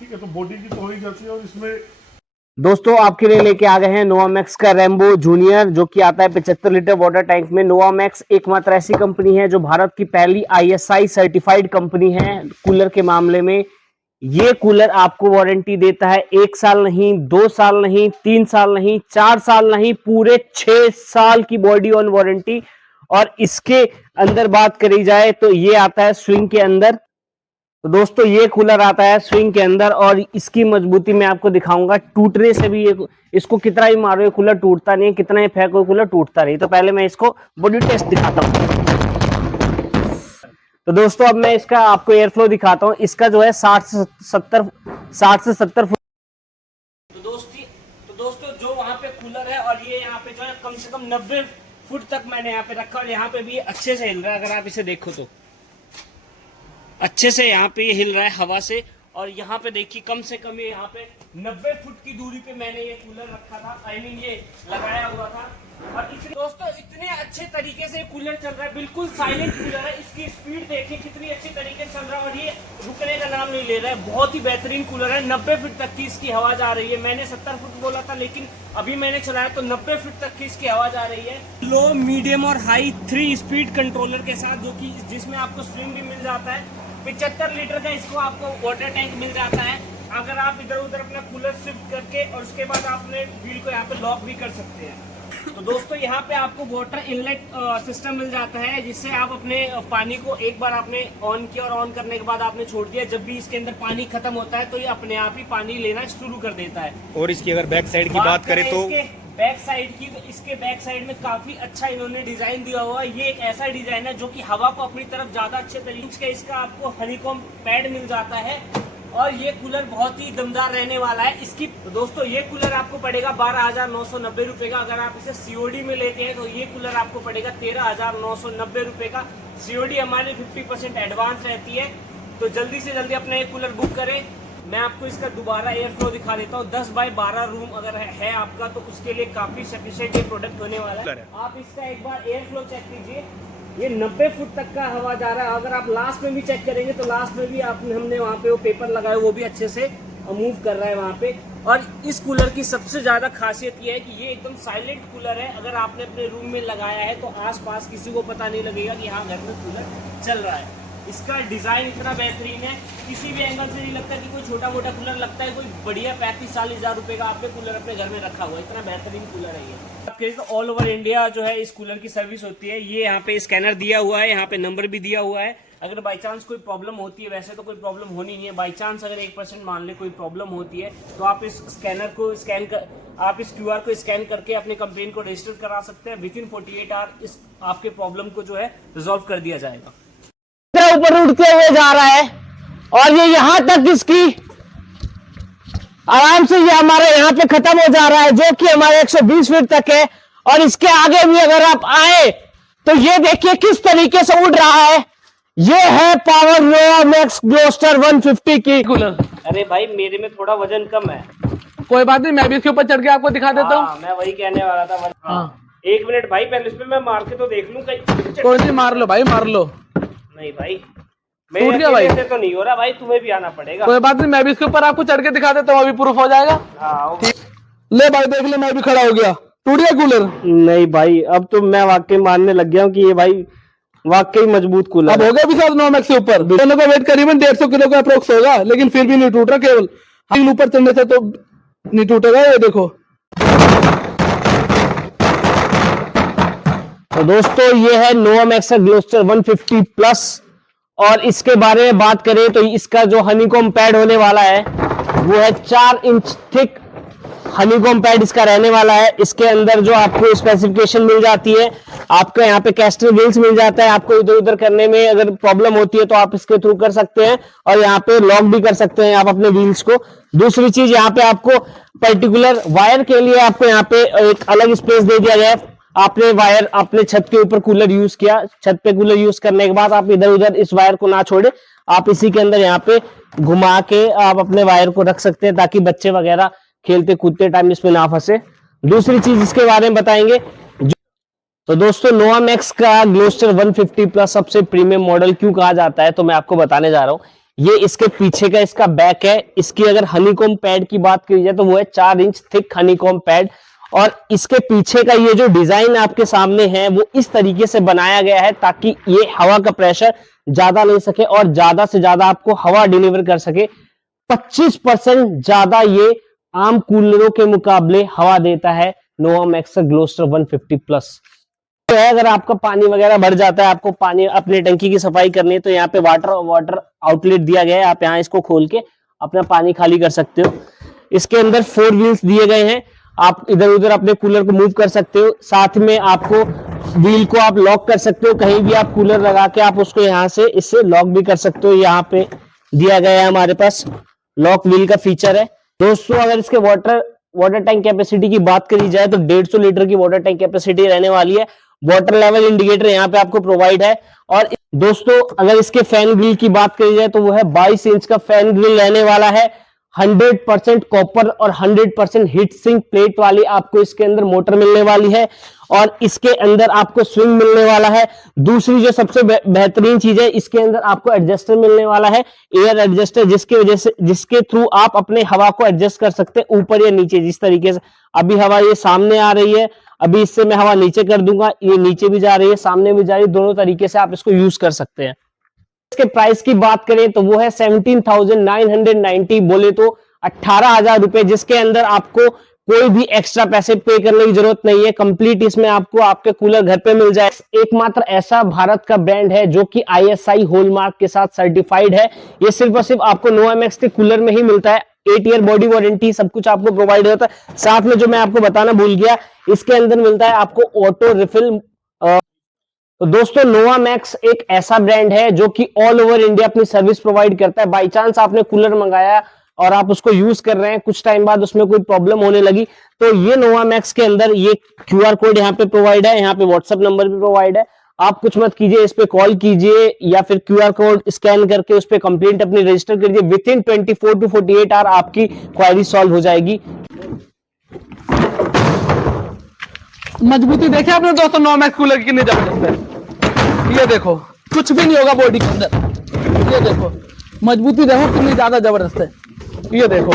ठीक है, तो बॉडी की तो हो ही जाती है। और इसमें दोस्तों आपके लिए लेके आ गए हैं नोवामैक्स का रैम्बो जूनियर, जो कि आता है 75 लीटर वाटर टैंक में। नोवामैक्स एकमात्र ऐसी कंपनी है जो भारत की पहली ISI सर्टिफाइड कंपनी है कूलर के मामले में। ये कूलर आपको वारंटी देता है 1 साल नहीं, 2 साल नहीं, 3 साल नहीं, 4 साल नहीं, पूरे 6 साल की बॉडी ऑन वारंटी। और इसके अंदर बात करी जाए तो ये आता है स्विंग के अंदर। तो दोस्तों ये कूलर आता है स्विंग के अंदर, और इसकी मजबूती मैं आपको दिखाऊंगा। टूटने से भी इसको कितना ही मारो ये कूलर टूटता नहीं, कितना ही फेंको कूलर टूटता नहीं। तो पहले मैं इसको बॉडी टेस्ट दिखाता हूं। तो दोस्तों अब मैं इसका आपको एयर फ्लो दिखाता हूं। इसका जो है 60 से 70 फुट। तो दोस्तों जो वहां पे कूलर है, और ये यहाँ पे जो है कम से कम 90 फुट तक मैंने यहाँ पे रखा, और यहाँ पे भी अच्छे से हिल रहा है। अगर आप इसे देखो तो अच्छे से यहाँ पे ये हिल रहा है हवा से। और यहाँ पे देखिए कम से कम ये यहाँ पे 90 फुट की दूरी पे मैंने ये कूलर रखा था, ये लगाया हुआ था। और दोस्तों इतने अच्छे तरीके से कूलर चल रहा है, बिल्कुल साइलेंट कूलर है। इसकी स्पीड देखिए कितनी अच्छी तरीके से चल रहा है, और ये रुकने का नाम नहीं ले रहा है। बहुत ही बेहतरीन कूलर है। 90 फुट तक की इसकी हवा जा रही है। मैंने 70 फुट बोला था, लेकिन अभी मैंने चलाया तो 90 फुट तक की इसकी हवा जा रही है। लो, मीडियम और हाई 3 स्पीड कंट्रोलर के साथ, जो कि जिसमें आपको स्विंग भी मिल जाता है। 75 लीटर का इसको आपको वाटर टैंक मिल जाता है। अगर आप इधर उधर अपना कूलर शिफ्ट करके और उसके बाद आपने व्हील को यहाँ पे लॉक भी कर सकते हैं। तो दोस्तों यहाँ पे आपको वाटर इनलेट सिस्टम मिल जाता है, जिससे आप अपने पानी को एक बार आपने ऑन किया और ऑन करने के बाद आपने छोड़ दिया, जब भी इसके अंदर पानी खत्म होता है तो ये अपने आप ही पानी लेना शुरू कर देता है। और इसकी अगर बैक साइड की बात करें तो बैक साइड की, तो इसके बैक साइड में काफी अच्छा इन्होंने डिजाइन दिया हुआ है। ये एक ऐसा डिजाइन है जो कि हवा को अपनी तरफ ज्यादा अच्छे तरीके से, इसका आपको हनीकॉम्ब पैड मिल जाता है। और ये कूलर बहुत ही दमदार रहने वाला है। इसकी तो दोस्तों ये कूलर आपको पड़ेगा 12,990 रुपए का। अगर आप इसे COD में लेते हैं तो ये कूलर आपको पड़ेगा 13,990 रुपए का। COD हमारी 50% एडवांस रहती है। तो जल्दी से जल्दी अपना ये कूलर बुक करें। मैं आपको इसका दोबारा एयर फ्लो दिखा देता हूँ। 10 बाय 12 रूम अगर है आपका, तो उसके लिए काफी सफिशिएंट ये प्रोडक्ट होने वाला है। आप इसका एक बार एयर फ्लो चेक कीजिए। ये 90 फुट तक का हवा जा रहा है। अगर आप लास्ट में भी चेक करेंगे तो लास्ट में भी हमने वहाँ पे वो पेपर लगाया, वो भी अच्छे से मूव कर रहा है वहाँ पे। और इस कूलर की सबसे ज्यादा खासियत ये है कि ये एकदम साइलेंट कूलर है। अगर आपने अपने रूम में लगाया है तो आसपास किसी को पता नहीं लगेगा कि हाँ घर में कूलर चल रहा है। इसका डिजाइन इतना बेहतरीन है, किसी भी एंगल से नहीं लगता कि कोई छोटा मोटा कूलर लगता है। कोई बढ़िया 35-40 हजार रुपए का आपने कूलर अपने घर में रखा हुआ है। इतना बेहतरीन कूलर है ये। आपके ऑल ओवर इंडिया जो है इस कूलर की सर्विस होती है। ये यहाँ पे स्कैनर दिया हुआ है, यहाँ पे नंबर भी दिया हुआ है। अगर बाई चांस कोई प्रॉब्लम होती है, वैसे तो कोई प्रॉब्लम होनी नहीं है, बाई चांस अगर 1% मान ले कोई प्रॉब्लम होती है तो आप इस स्कैनर को आप इस QR को स्कैन करके अपने कंप्लेन को रजिस्टर करा सकते हैं। विदिन 48 आवर इस आपके प्रॉब्लम को जो है रिजॉल्व कर दिया जाएगा। ऊपर उड़ते हुए जा रहा है, और ये यहां तक इसकी आराम से ये हमारे यहाँ पे खत्म हो जा रहा है, जो कि हमारे 120 फीट तक है। और इसके आगे भी अगर आप आए तो ये देखिए किस तरीके से उड़ रहा है। ये है पावर नोवामैक्स ग्लोस्टर 150 की कूलर। अरे भाई मेरे में थोड़ा वजन कम है। कोई बात नहीं, मैं भी इसके ऊपर चढ़ के आपको दिखा देता हूँ। मैं वही कहने वाला था। हाँ। 1 मिनट भाई, पहले इसमें मैं मार के तो देख लूं कहीं। कोई नहीं, मार लो भाई, मार लो। नहीं भाई, टूट गया भाई। से तो नहीं हो रहा भाई, तुम्हें भी आना पड़ेगा। कोई बात नहीं, मैं भी इसके ऊपर आपको चढ़ के दिखा देता हूँ, अभी प्रूफ हो जाएगा। ले भाई देख ले, मैं भी खड़ा हो गया। टूट गया कूलर? नहीं भाई, अब तो मैं वाकई मानने लग गया हूँ कि ये भाई वाकई मजबूत कूलर। अब हो गया विशाल नोवामैक्स के ऊपर। दोनों का वेट करीबन 150 किलो का अप्रोक्स होगा, लेकिन फिर भी नहीं टूट रहा। केवल ऊपर चढ़ने से तो नहीं टूटेगा। ये देखो। तो दोस्तों ये है नोवामैक्स ग्लोस्टर 150 प्लस। और इसके बारे में बात करें तो इसका जो हनीकॉम्ब पैड होने वाला है वो है 4 इंच थिक हनीकॉम्ब पैड इसका रहने वाला है। इसके अंदर जो आपको स्पेसिफिकेशन मिल जाती है, आपको यहाँ पे कैस्टर व्हील्स मिल जाता है। आपको इधर उधर करने में अगर प्रॉब्लम होती है तो आप इसके थ्रू कर सकते हैं, और यहाँ पे लॉक भी कर सकते हैं आप अपने व्हील्स को। दूसरी चीज, यहाँ पे आपको पर्टिकुलर वायर के लिए आपको यहाँ पे एक अलग स्पेस दे दिया गया है। आपने वायर अपने छत के ऊपर कूलर यूज किया, छत पे कूलर यूज करने के बाद आप इधर उधर इस वायर को ना छोड़े, आप इसी के अंदर यहाँ पे घुमा के आप अपने वायर को रख सकते हैं ताकि बच्चे वगैरह खेलते कूदते टाइम इसमें ना फंसे। दूसरी चीज इसके बारे में बताएंगे, तो दोस्तों नोवा मैक्स का ग्लोस्टर 150 प्लस सबसे प्रीमियम मॉडल क्यों कहा जाता है, तो मैं आपको बताने जा रहा हूं। ये इसके पीछे का इसका बैक है। इसकी अगर हनीकॉम पैड की बात की जाए तो वो है 4 इंच थिक हनीकॉम पैड, और इसके पीछे का ये जो डिजाइन आपके सामने है वो इस तरीके से बनाया गया है ताकि ये हवा का प्रेशर ज्यादा ले सके और ज्यादा से ज्यादा आपको हवा डिलीवर कर सके। 25% ज्यादा ये आम कूलरों के मुकाबले हवा देता है नोवा मैक्स का ग्लोस्टर 150 प्लस। तो है, अगर आपका पानी वगैरह भर जाता है, आपको पानी अपने टंकी की सफाई करनी है, तो यहाँ पे वाटर आउटलेट दिया गया है, आप यहाँ इसको खोल के अपना पानी खाली कर सकते हो। इसके अंदर 4 व्हील्स दिए गए हैं, आप इधर उधर अपने कूलर को मूव कर सकते हो। साथ में आपको व्हील को आप लॉक कर सकते हो, कहीं भी आप कूलर लगा के आप उसको यहाँ से इससे लॉक भी कर सकते हो। यहाँ पे दिया गया है हमारे पास लॉक व्हील का फीचर है। दोस्तों अगर इसके वाटर टैंक कैपेसिटी की बात करी जाए तो 150 लीटर की वाटर टैंक कैपेसिटी रहने वाली है। वाटर लेवल इंडिकेटर यहाँ पे आपको प्रोवाइड है। और दोस्तों अगर इसके फैन ग्रिल की बात करी जाए तो वो है 22 इंच का फैन ग्रिल रहने वाला है। 100% कॉपर और 100% हीट सिंक प्लेट वाली आपको इसके अंदर मोटर मिलने वाली है, और इसके अंदर आपको स्विंग मिलने वाला है। दूसरी जो सबसे बेहतरीन चीज है, इसके अंदर आपको एडजस्टर मिलने वाला है, एयर एडजस्टर, जिसके थ्रू आप अपने हवा को एडजस्ट कर सकते हैं ऊपर या नीचे। जिस तरीके से अभी हवा ये सामने आ रही है, अभी इससे मैं हवा नीचे कर दूंगा, ये नीचे भी जा रही है सामने भी जा रही है, दोनों तरीके से आप इसको यूज कर सकते हैं। इसके प्राइस की बात करें तो वो है 17,990, बोले तो 18,000 रुपए, जिसके अंदर आपको कोई भी एक्स्ट्रा पैसे पे करने की जरूरत नहीं है। कंप्लीट इसमें आपको आपके कूलर घर पे मिल जाए। एकमात्र ऐसा भारत का ब्रांड है जो कि ISI हॉलमार्क के साथ सर्टिफाइड है। ये सिर्फ और सिर्फ आपको नोवा मैक्स के कूलर में ही मिलता है। 8 ईयर बॉडी वारंटी सब कुछ आपको प्रोवाइड होता है। साथ में जो मैं आपको बताना भूल गया, इसके अंदर मिलता है आपको ऑटो रिफिल। तो दोस्तों नोवा मैक्स एक ऐसा ब्रांड है जो कि ऑल ओवर इंडिया अपनी सर्विस प्रोवाइड करता है। बाई चांस आपने कूलर मंगाया और आप उसको यूज कर रहे हैं, कुछ टाइम बाद उसमें कोई प्रॉब्लम होने लगी, तो ये नोवा मैक्स के अंदर ये QR कोड यहाँ पे प्रोवाइड है, यहाँ पे व्हाट्सएप नंबर भी प्रोवाइड है। आप कुछ मत कीजिए, इस पे कॉल कीजिए या फिर QR कोड स्कैन करके उस पे कंप्लेंट अपनी रजिस्टर कीजिए। विद इन 24 to 48 आवर आपकी क्वायरी सॉल्व हो जाएगी। मजबूती देखिए आपने दोस्तों नोवा मैक्स कूलर की कितनी जबरदस्त है। ये देखो कुछ भी नहीं होगा बॉडी के अंदर। ये देखो मजबूती देखो कितनी ज्यादा जबरदस्त है। ये देखो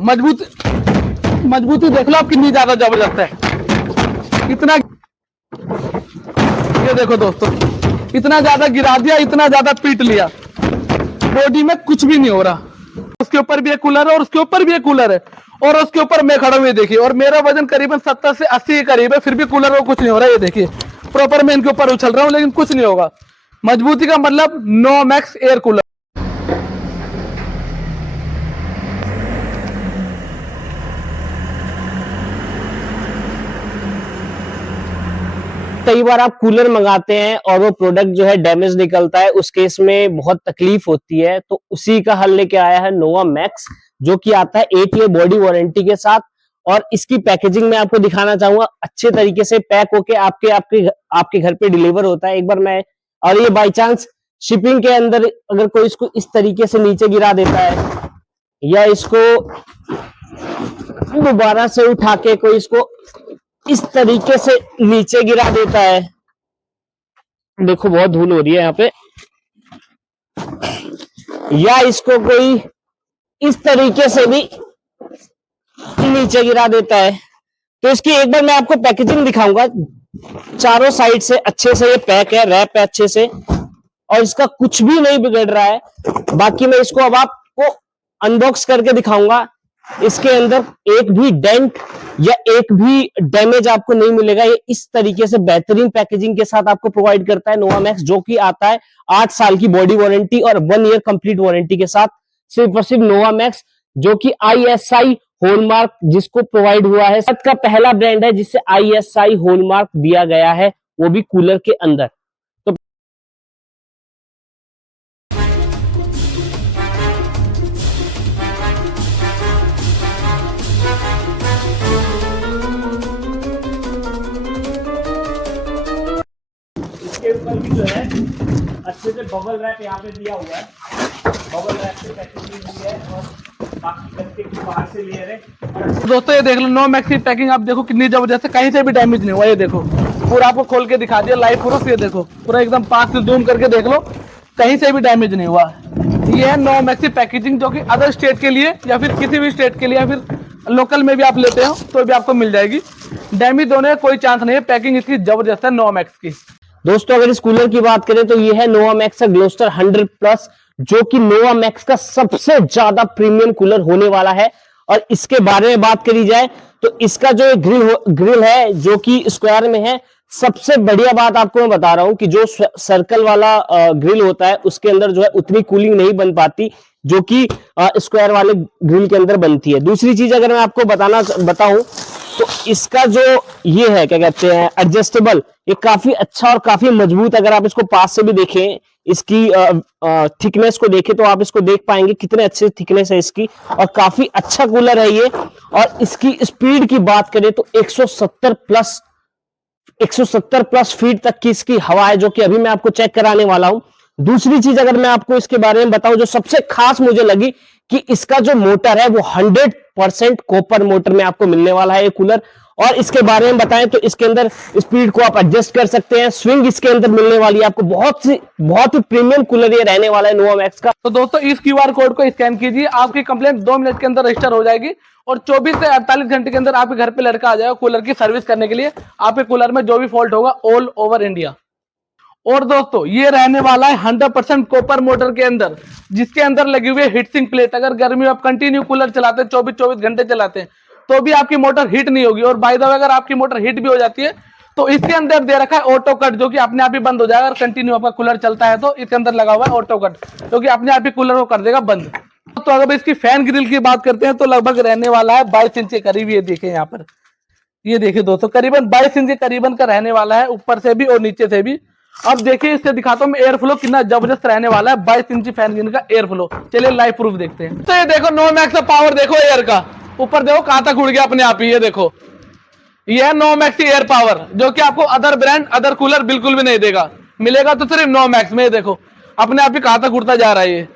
मजबूती देख लो आप कितनी ज्यादा जबरदस्त है। इतना ये देखो दोस्तों, इतना ज्यादा गिरा दिया, इतना ज्यादा पीट लिया, बॉडी में कुछ भी नहीं हो रहा। उसके ऊपर भी एक कूलर है और उसके ऊपर भी एक कूलर है और उसके ऊपर मैं खड़ा हुए देखिए, और मेरा वजन करीबन 70 से 80 के करीब है, फिर भी कूलर को कुछ नहीं हो रहा है। ये देखिए प्रॉपर मैं इनके ऊपर उछल रहा हूं लेकिन कुछ नहीं होगा। मजबूती का मतलब नोवा मैक्स एयर कूलर। कई बार आप कूलर मंगाते हैं और वो प्रोडक्ट जो है डैमेज निकलता है, उस केस में बहुत तकलीफ होती है, तो उसी का हल लेके आया है नोवा मैक्स, जो कि आता है 8 ईयर बॉडी वारंटी के साथ। और इसकी पैकेजिंग में आपको दिखाना चाहूंगा, अच्छे तरीके से पैक होके आपके घर पे डिलीवर होता है। एक बार मैं, और ये बाई चांस शिपिंग के अंदर अगर कोई इसको इस तरीके से नीचे गिरा देता है या इसको दोबारा से उठा के कोई इसको इस तरीके से नीचे गिरा देता है, देखो बहुत धूल हो रही है यहाँ पे, या इसको कोई इस तरीके से भी नीचे गिरा देता है, तो इसकी एक बार मैं आपको पैकेजिंग दिखाऊंगा। चारों साइड से अच्छे से ये पैक है, रैप है अच्छे से, और इसका कुछ भी नहीं बिगड़ रहा है। बाकी मैं इसको अब आपको अनबॉक्स करके दिखाऊंगा। इसके अंदर एक भी डेंट या एक भी डैमेज आपको नहीं मिलेगा। ये इस तरीके से बेहतरीन पैकेजिंग के साथ आपको प्रोवाइड करता है नोवा मैक्स, जो कि आता है 8 साल की बॉडी वारंटी और 1 ईयर कंप्लीट वारंटी के साथ। सिर्फ और सिर्फ नोवा मैक्स, जो कि ISI हॉलमार्क जिसको प्रोवाइड हुआ है, भारत का पहला ब्रांड है जिससे ISI हॉलमार्क दिया गया है, वो भी कूलर के अंदर। अच्छे से बबल रैप यहाँ पे दिया हुआ है, बबल रैप से पैकेजिंग हुई है और बाकी करके बाहर से लेयर है। और दोस्तों ये देख लो नो मैक्स की पैकिंग आप देखो कितनी जबरदस्त है, कहीं से भी डैमेज नहीं हुआ। ये देखो पूरा आपको खोल के दिखा दिया लाइव प्रूफ। ये देखो पूरा एकदम पास से जूम करके देख लो, कहीं से भी डैमेज नहीं हुआ। ये है नो मैक्स की पैकेजिंग, जो कि अदर स्टेट के लिए या फिर किसी भी स्टेट के लिए या फिर लोकल में भी आप लेते हो तो भी आपको मिल जाएगी। डैमेज होने का कोई चांस नहीं है, पैकिंग इसकी जबरदस्त है नो मैक्स की। दोस्तों अगर इस कूलर की बात करें तो ये है नोवा मैक्स का ग्लोस्टर 100 प्लस, जो कि नोवा मैक्स का सबसे ज्यादा प्रीमियम कूलर होने वाला है। और इसके बारे में बात करी जाए तो इसका जो ग्रिल है जो कि स्क्वायर में है, सबसे बढ़िया बात आपको मैं बता रहा हूं कि जो सर्कल वाला ग्रिल होता है उसके अंदर जो है उतनी कूलिंग नहीं बन पाती जो कि स्क्वायर वाले ग्रिल के अंदर बनती है। दूसरी चीज अगर मैं आपको बताऊं तो इसका जो ये है क्या कहते हैं एडजस्टेबल, ये काफी अच्छा और काफी मजबूत। अगर आप इसको पास से भी देखें, इसकी थिकनेस को देखें तो आप इसको देख पाएंगे कितने अच्छे थिकनेस है इसकी, और काफी अच्छा कूलर है ये। और इसकी स्पीड की बात करें तो 170 प्लस फीट तक की इसकी हवा है, जो कि अभी मैं आपको चेक कराने वाला हूं। दूसरी चीज अगर मैं आपको इसके बारे में बताऊं जो सबसे खास मुझे लगी कि इसका जो मोटर है वो 100% कॉपर मोटर में आपको मिलने वाला है ये कूलर। और इसके बारे में बताएं तो इसके अंदर स्पीड को आप एडजस्ट कर सकते हैं, स्विंग इसके अंदर मिलने वाली है आपको। बहुत ही प्रीमियम कूलर ये रहने वाला है नोवा मैक्स का। तो दोस्तों इस क्यूआर कोड को स्कैन कीजिए, आपकी कंप्लेंट 2 मिनट के अंदर रजिस्टर हो जाएगी और 24 से 48 घंटे के अंदर आपके घर पे लड़का आ जाएगा कूलर की सर्विस करने के लिए। आपके कूलर में जो भी फॉल्ट होगा ऑल ओवर इंडिया। और दोस्तों ये रहने वाला है 100% कॉपर मोटर के अंदर, जिसके अंदर लगी हुई है हीट सिंक प्लेट। अगर गर्मी में आप कंटिन्यू कूलर चलाते हैं 24 घंटे चलाते हैं तो भी आपकी मोटर हीट नहीं होगी। और बाय द वे अगर आपकी मोटर हीट भी हो जाती है तो इसके अंदर दे रखा है ऑटो कट, जो कि अपने आप ही बंद हो जाएगा। अगर कंटिन्यू आपका कूलर चलता है तो इसके अंदर लगा हुआ है ऑटो कट, जो कि अपने आप ही कूलर को कर देगा बंद। तो अगर इसकी फैन ग्रिल की बात करते हैं तो लगभग रहने वाला है 22 इंच के करीब। ये देखें यहाँ पर, ये देखिए दोस्तों करीबन 22 इंच के करीबन का रहने वाला है, ऊपर से भी और नीचे से भी। अब देखिए इससे दिखाता हूँ मैं एयर फ्लो कितना जबरदस्त रहने वाला है 22 इंची फैन ग्रिल का एयर फ्लो। चलिए लाइव प्रूफ देखते हैं। तो ये देखो नो मैक्स का पावर देखो एयर का, ऊपर देखो कहां तक उड़ गया अपने आप ही। ये देखो ये है नो मैक्स एयर पावर, जो कि आपको अदर ब्रांड अदर कूलर बिल्कुल भी नहीं देगा, मिलेगा तो सिर्फ नो मैक्स में। देखो अपने आप ही कहां तक उड़ता जा रहा है ये।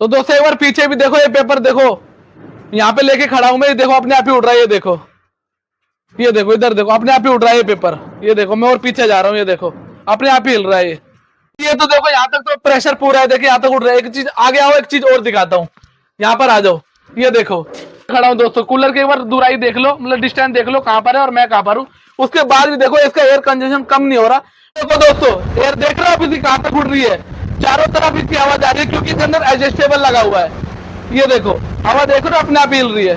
तो दोस्तों एक बार पीछे भी देखो, ये पेपर देखो यहाँ पे लेके खड़ा हूं मैं, ये देखो अपने आप ही उड़ रहा है। ये देखो इधर देखो अपने आप ही उड़ रहा है ये पेपर। ये देखो मैं और पीछे जा रहा हूँ, ये देखो अपने आप ही हिल रहा है ये तो देखो यहाँ तक तो प्रेशर पूरा है, देखिए यहाँ तक उड़ रहा है। एक चीज आगे आओ, एक चीज और दिखाता हूँ, यहाँ पर आ जाओ। ये देखो खड़ा हूँ दोस्तों, कूलर की एक बार दूराई देख लो, मतलब डिस्टेंस देख लो कहाँ पर है और मैं कहाँ पर हूँ। उसके बाद भी देखो इसका एयर कंजेशन कम नहीं हो रहा। देखो दोस्तों एयर देख रहे हो आप इसकी कहाँ तक उड़ रही है, चारों तरफ इसकी आवाज आ रही है क्योंकि इसके अंदर एडजस्टेबल लगा हुआ है। ये देखो हवा देखो ना अपने आप हिल रही है।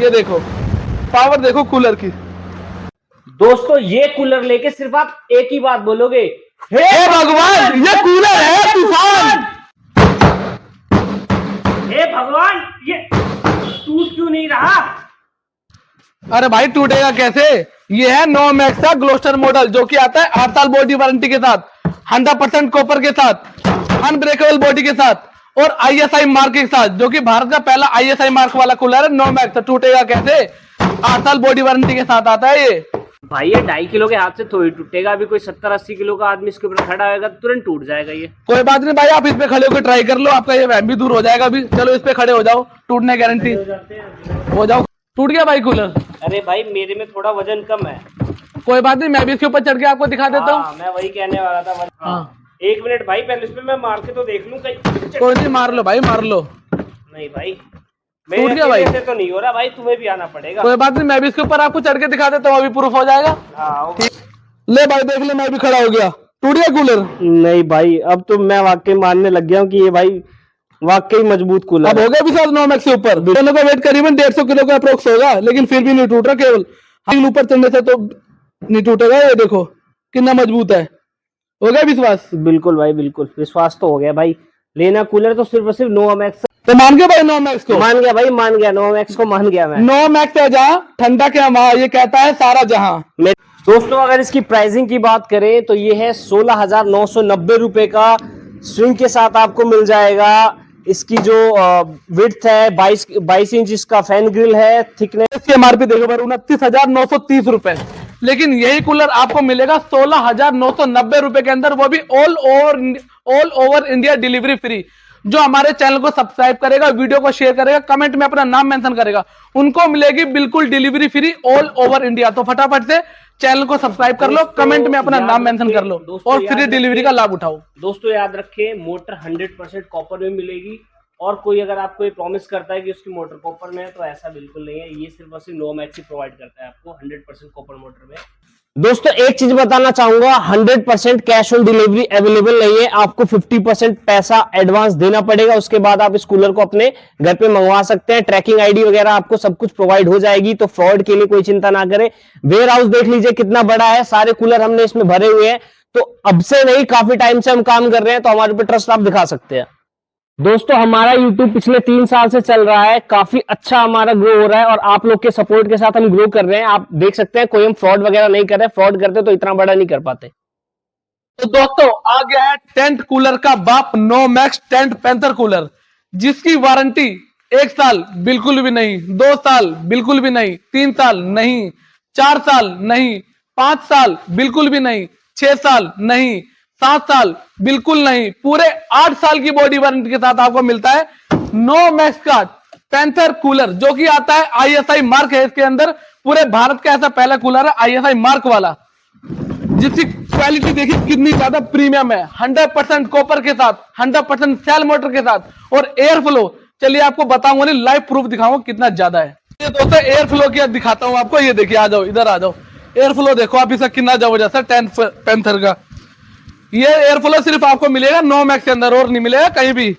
ये देखो पावर देखो कूलर की। दोस्तों ये कूलर लेके सिर्फ आप एक ही बात बोलोगे, हे भगवान ये कूलर है तूफान। हे भगवान ये टूट क्यों नहीं रहा? अरे भाई टूटेगा कैसे, ये है नो मैक्स का ग्लोस्टर मॉडल, जो कि आता है 8 साल बॉडी वारंटी के साथ, 100% कॉपर के साथ, अनब्रेकेबल बॉडी के साथ और ISI मार्क के साथ, जो कि भारत का पहला ISI मार्क वाला कूलर है नो मैक्स। तो टूटेगा कैसे, 8 साल बॉडी वारंटी के साथ आता है ये। भाई ये 2.5 किलो के हाथ से थोड़ी टूटेगा, अभी कोई 70-80 किलो का आदमी इसके ऊपर खड़ा होगा तुरंत टूट जाएगा ये। कोई बात नहीं भाई, आप इस पे खड़े होकर ट्राई कर लो, आपका ये वहम भी दूर हो जाएगा अभी। चलो इस पे खड़े हो जाओ, टूटने गारंटी हो जाओ। टूट गया भाई कूलर। अरे भाई मेरे में थोड़ा वजन कम है। कोई बात नहीं, मैं भी इसके ऊपर चढ़ के आपको दिखा देता हूँ। मैं वही कहने वाला था। हाँ। 1 मिनट भाई, पहले इसमें मैं मार के तो देख लूं कहीं। कोई नहीं, मार लो भाई मार लो। नहीं भाई टूट गया भाई, से तो नहीं हो रहा भाई, तुम्हें भी आना पड़ेगा। कोई बात नहीं, मैं भी इसके ऊपर आपको चढ़ के दिखा देता हूँ, अभी प्रूफ हो जाएगा। ले भाई देख ले, मैं भी खड़ा हो गया। टूट गया कूलर? नहीं भाई अब तो मैं वाकई मानने लग गया हूँ कि ये भाई वाकई मजबूत कूलर अब हो गया भी साथ नो मैक्स के ऊपर। दोनों का वेट करीबन 150 किलो का अप्रोक्स होगा, लेकिन फिर भी नहीं टूट रहा। केवल ऊपर चढ़ने से तो नहीं टूटेगा। ये देखो कितना मजबूत है। हो गया विश्वास? बिल्कुल भाई बिल्कुल, विश्वास तो हो गया भाई। लेना कूलर तो सिर्फ और सिर्फ नोवा मैक्स। तो मान गया भाई नो मैक्स को? मान गया भाई, मान गया, नोवा मैक्स को मान गया मैं। नो मैक्स है जहाँ ठंडा के वहाँ, ये कहता है सारा जहां। दोस्तों अगर इसकी प्राइसिंग की बात करें तो ये है 16,990 रुपए का। स्विंग के साथ आपको मिल जाएगा। इसकी जो विड्थ है 22 इंच इसका फैन ग्रिल है। थिकनेस इसकी एमआरपी देखो भाई 29,930 रुपए, लेकिन यही कूलर आपको मिलेगा 16,990 रुपए के अंदर, वो भी all over India delivery free. जो हमारे चैनल को सब्सक्राइब करेगा, वीडियो को शेयर करेगा, कमेंट में अपना नाम मेंशन करेगा, उनको मिलेगी बिल्कुल delivery free all over India. तो फटाफट से चैनल को सब्सक्राइब कर लो, कमेंट में अपना नाम मेंशन कर लो और फ्री डिलीवरी का लाभ उठाओ। दोस्तों याद रखें, मोटर 100% कॉपर में मिलेगी। और कोई अगर आपको ये प्रॉमिस करता है कि उसकी मोटर कॉपर में है तो ऐसा बिल्कुल नहीं है। ये सिर्फ और सिर्फ नोमैक्स ही प्रोवाइड करता है आपको 100% कॉपर मोटर में। दोस्तों एक चीज बताना चाहूंगा, 100% कैश ऑन डिलीवरी अवेलेबल नहीं है। आपको 50% पैसा एडवांस देना पड़ेगा, उसके बाद आप इस कूलर को अपने घर पे मंगवा सकते हैं। ट्रैकिंग आईडी वगैरह आपको सब कुछ प्रोवाइड हो जाएगी, तो फ्रॉड के लिए कोई चिंता ना करें। वेयर हाउस देख लीजिए कितना बड़ा है, सारे कूलर हमने इसमें भरे हुए हैं। तो अब से नहीं, काफी टाइम से हम काम कर रहे हैं, तो हमारे ऊपर ट्रस्ट आप दिखा सकते हैं। दोस्तों हमारा YouTube पिछले 3 साल से चल रहा है, काफी अच्छा हमारा ग्रो हो रहा है और आप लोग के सपोर्ट के साथ हम ग्रो कर रहे हैं। आप देख सकते हैं कोई हम फ्रॉड वगैरह नहीं कर रहे। फ्रॉड करते तो इतना बड़ा नहीं कर पाते। तो दोस्तों आ गया है टेंट कूलर का बाप, नोमैक्स टेंट पैंथर कूलर, जिसकी वारंटी 1 साल बिल्कुल भी नहीं, 2 साल बिल्कुल भी नहीं, 3 साल नहीं, 4 साल नहीं, 5 साल बिल्कुल भी नहीं, 6 साल नहीं, 7 साल बिल्कुल नहीं, पूरे 8 साल की बॉडी वारंटी के साथ आपको मिलता है नोमैक्स का पैंथर कूलर, जो कि आता है ISI मार्क है इसके अंदर। पूरे भारत का ऐसा पहला कूलर है ISI मार्क वाला, जिसकी क्वालिटी देखिए कितनी ज्यादा प्रीमियम है। 100% कॉपर के साथ, 100% सेल मोटर के साथ और एयर फ्लो। चलिए आपको बताऊंगा, नहीं लाइव प्रूफ दिखाऊंगा कितना ज्यादा है। ये दोस्तों एयर फ्लो की दिखाता हूं आपको। ये देखिए, आ जाओ इधर आ जाओ। एयर फ्लो देखो आप इसका कितना जबरदस्त है टेंट पैंथर का। ये एयर फ्लो सिर्फ आपको मिलेगा नोमैक्स के अंदर, और नहीं मिलेगा कहीं भी।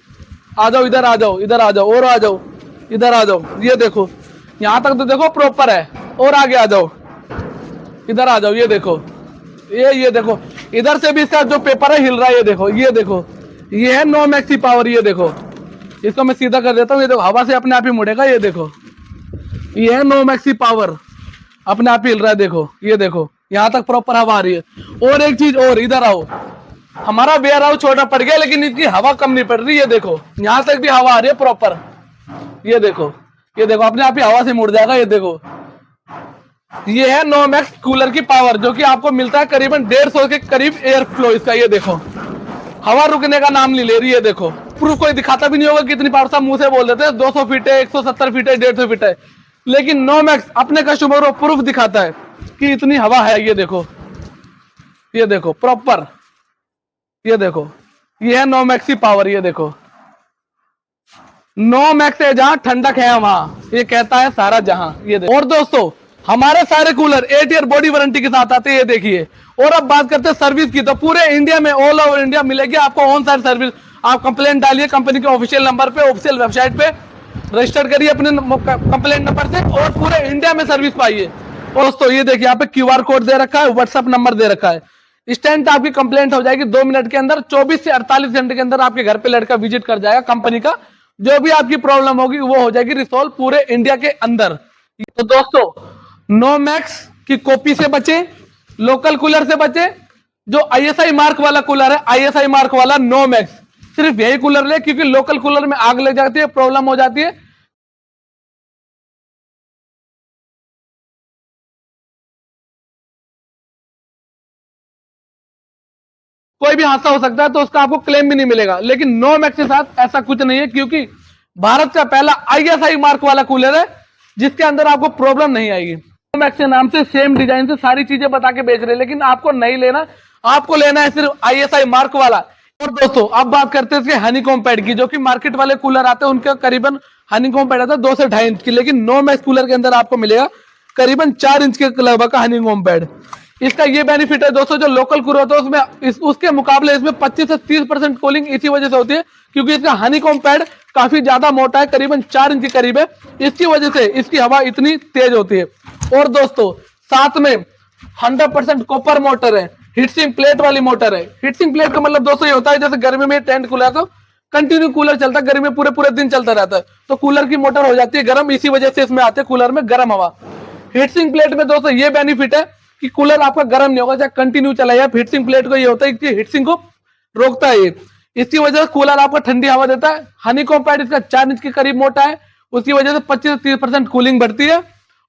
आ जाओ इधर, आ जाओ इधर, आ जाओ और आ जाओ इधर, आ जाओ। ये देखो यहां तक तो देखो प्रॉपर है, और आगे आ जाओ, इधर आ जाओ। ये देखो, ये देखो, इधर से भी इसका जो पेपर है हिल रहा है। ये देखो, ये देखो, ये है नोमैक्स की पावर। ये देखो, इसको मैं सीधा कर देता हूँ। ये देखो हवा से अपने आप ही मुड़ेगा। ये देखो, ये है नोमैक्स की पावर, अपने आप ही हिल रहा है। देखो, ये देखो यहां तक प्रॉपर हवा आ रही है। और एक चीज और, इधर आओ। हमारा वेयर हाउस छोटा पड़ गया, लेकिन इसकी हवा कम नहीं पड़ रही। ये देखो यहां तक भी हवा आ रही है प्रॉपर। ये देखो, ये देखो अपने आप ही हवा से मुड़ जाएगा। ये देखो, ये है नोमैक्स कूलर की पावर, जो कि आपको मिलता है करीबन 150 के करीब एयर फ्लो इसका। ये देखो हवा रुकने का नाम नहीं ले रही है। देखो प्रूफ कोई दिखाता भी नहीं होगा कितनी पावर, सब मुंह से बोल देते हैं 200 फीट है, 170 फीट है, 150 फीट है, लेकिन नोमैक्स अपने कस्टमर को प्रूफ दिखाता है कि इतनी हवा है। ये देखो, ये देखो प्रॉपर, ये देखो, ये है नोमैक्स की पावर। ये देखो, नोमैक्स है जहां ठंडक है वहां, ये कहता है सारा जहां। ये देखो। और दोस्तों हमारे सारे कूलर 8 ईयर बॉडी वारंटी के साथ आते हैं। ये देखिए। और अब बात करते हैं सर्विस की, तो पूरे इंडिया में, ऑल ओवर इंडिया मिलेगी आपको ऑन साइट सर्विस। आप कंप्लेंट डालिए कंपनी के ऑफिशियल नंबर पे, ऑफिशियल वेबसाइट पे रजिस्टर करिए अपने कंप्लेंट नंबर से, और पूरे इंडिया में सर्विस पाइए। दोस्तों ये देखिए, यहाँ पे QR कोड दे रखा है, व्हाट्सएप नंबर दे रखा है। इंस्टेंट आपकी कंप्लेंट हो जाएगी 2 मिनट के अंदर। 24 से 48 घंटे के अंदर आपके घर पे लड़का विजिट कर जाएगा कंपनी का। जो भी आपकी प्रॉब्लम होगी वो हो जाएगी रिसॉल्व पूरे इंडिया के अंदर। तो दोस्तों नोमैक्स की कॉपी से बचे, लोकल कूलर से बचे। जो ISI मार्क वाला कूलर है, ISI मार्क वाला नोमैक्स, सिर्फ यही कूलर ले, क्योंकि लोकल कूलर में आग लग जाती है, प्रॉब्लम हो जाती है। कोई भी हादसा हो सकता है, तो उसका आपको क्लेम भी नहीं मिलेगा। लेकिन नोमैक्स के साथ ऐसा कुछ नहीं है, क्योंकि भारत का पहला ISI मार्क वाला कूलर है, जिसके अंदर आपको प्रॉब्लम नहीं आएगी। नोमैक्स के नाम से सेम डिजाइन से सारी चीजें बता के बेच रहे हैं, लेकिन आपको नहीं लेना, आपको लेना है सिर्फ ISI मार्क वाला। और दोस्तों अब बात करते हैं इसके हनीकॉम पैड की। जो कि मार्केट वाले कूलर आते हैं उनका करीबन हनीकॉम पैड आता है 2 से 2.5 इंच की, लेकिन नोमैक्स कूलर के अंदर आपको मिलेगा करीबन 4 इंच के लगभग का हनीकॉम पैड। इसका ये बेनिफिट है दोस्तों, जो लोकल कूलर होता है उसमें उसके मुकाबले इसमें 25 से 30% कूलिंग इसी वजह से होती है, क्योंकि इसका हनीकॉम पैड काफी ज्यादा मोटा है, करीबन 4 इंच के करीब है। इसकी वजह से इसकी हवा इतनी तेज होती है। और दोस्तों साथ में 100% कॉपर मोटर है, हीटसिंक प्लेट वाली मोटर है। हीटसिंक प्लेट का मतलब दोस्तों ये होता है, जैसे गर्मी में टेंट कूलर तो कंटिन्यू कूलर चलता है, गर्मी में पूरे पूरे दिन चलता रहता है, तो कूलर की मोटर हो जाती है गर्म, इसी वजह से इसमें आते हैं कूलर में गर्म हवा। हीटसिंक प्लेट में दोस्तों ये बेनिफिट है कि कूलर आपका गर्म नहीं होगा, चाहे कंटिन्यू चलाइए। हीटसिंग प्लेट को ये होता है कि हीटसिंग को रोकता है ये, इसकी वजह से कूलर आपको ठंडी हवा देता है। हनीकॉम पैड इसका 4 इंच के करीब मोटा है, उसकी वजह से 25 से 30% कूलिंग बढ़ती है।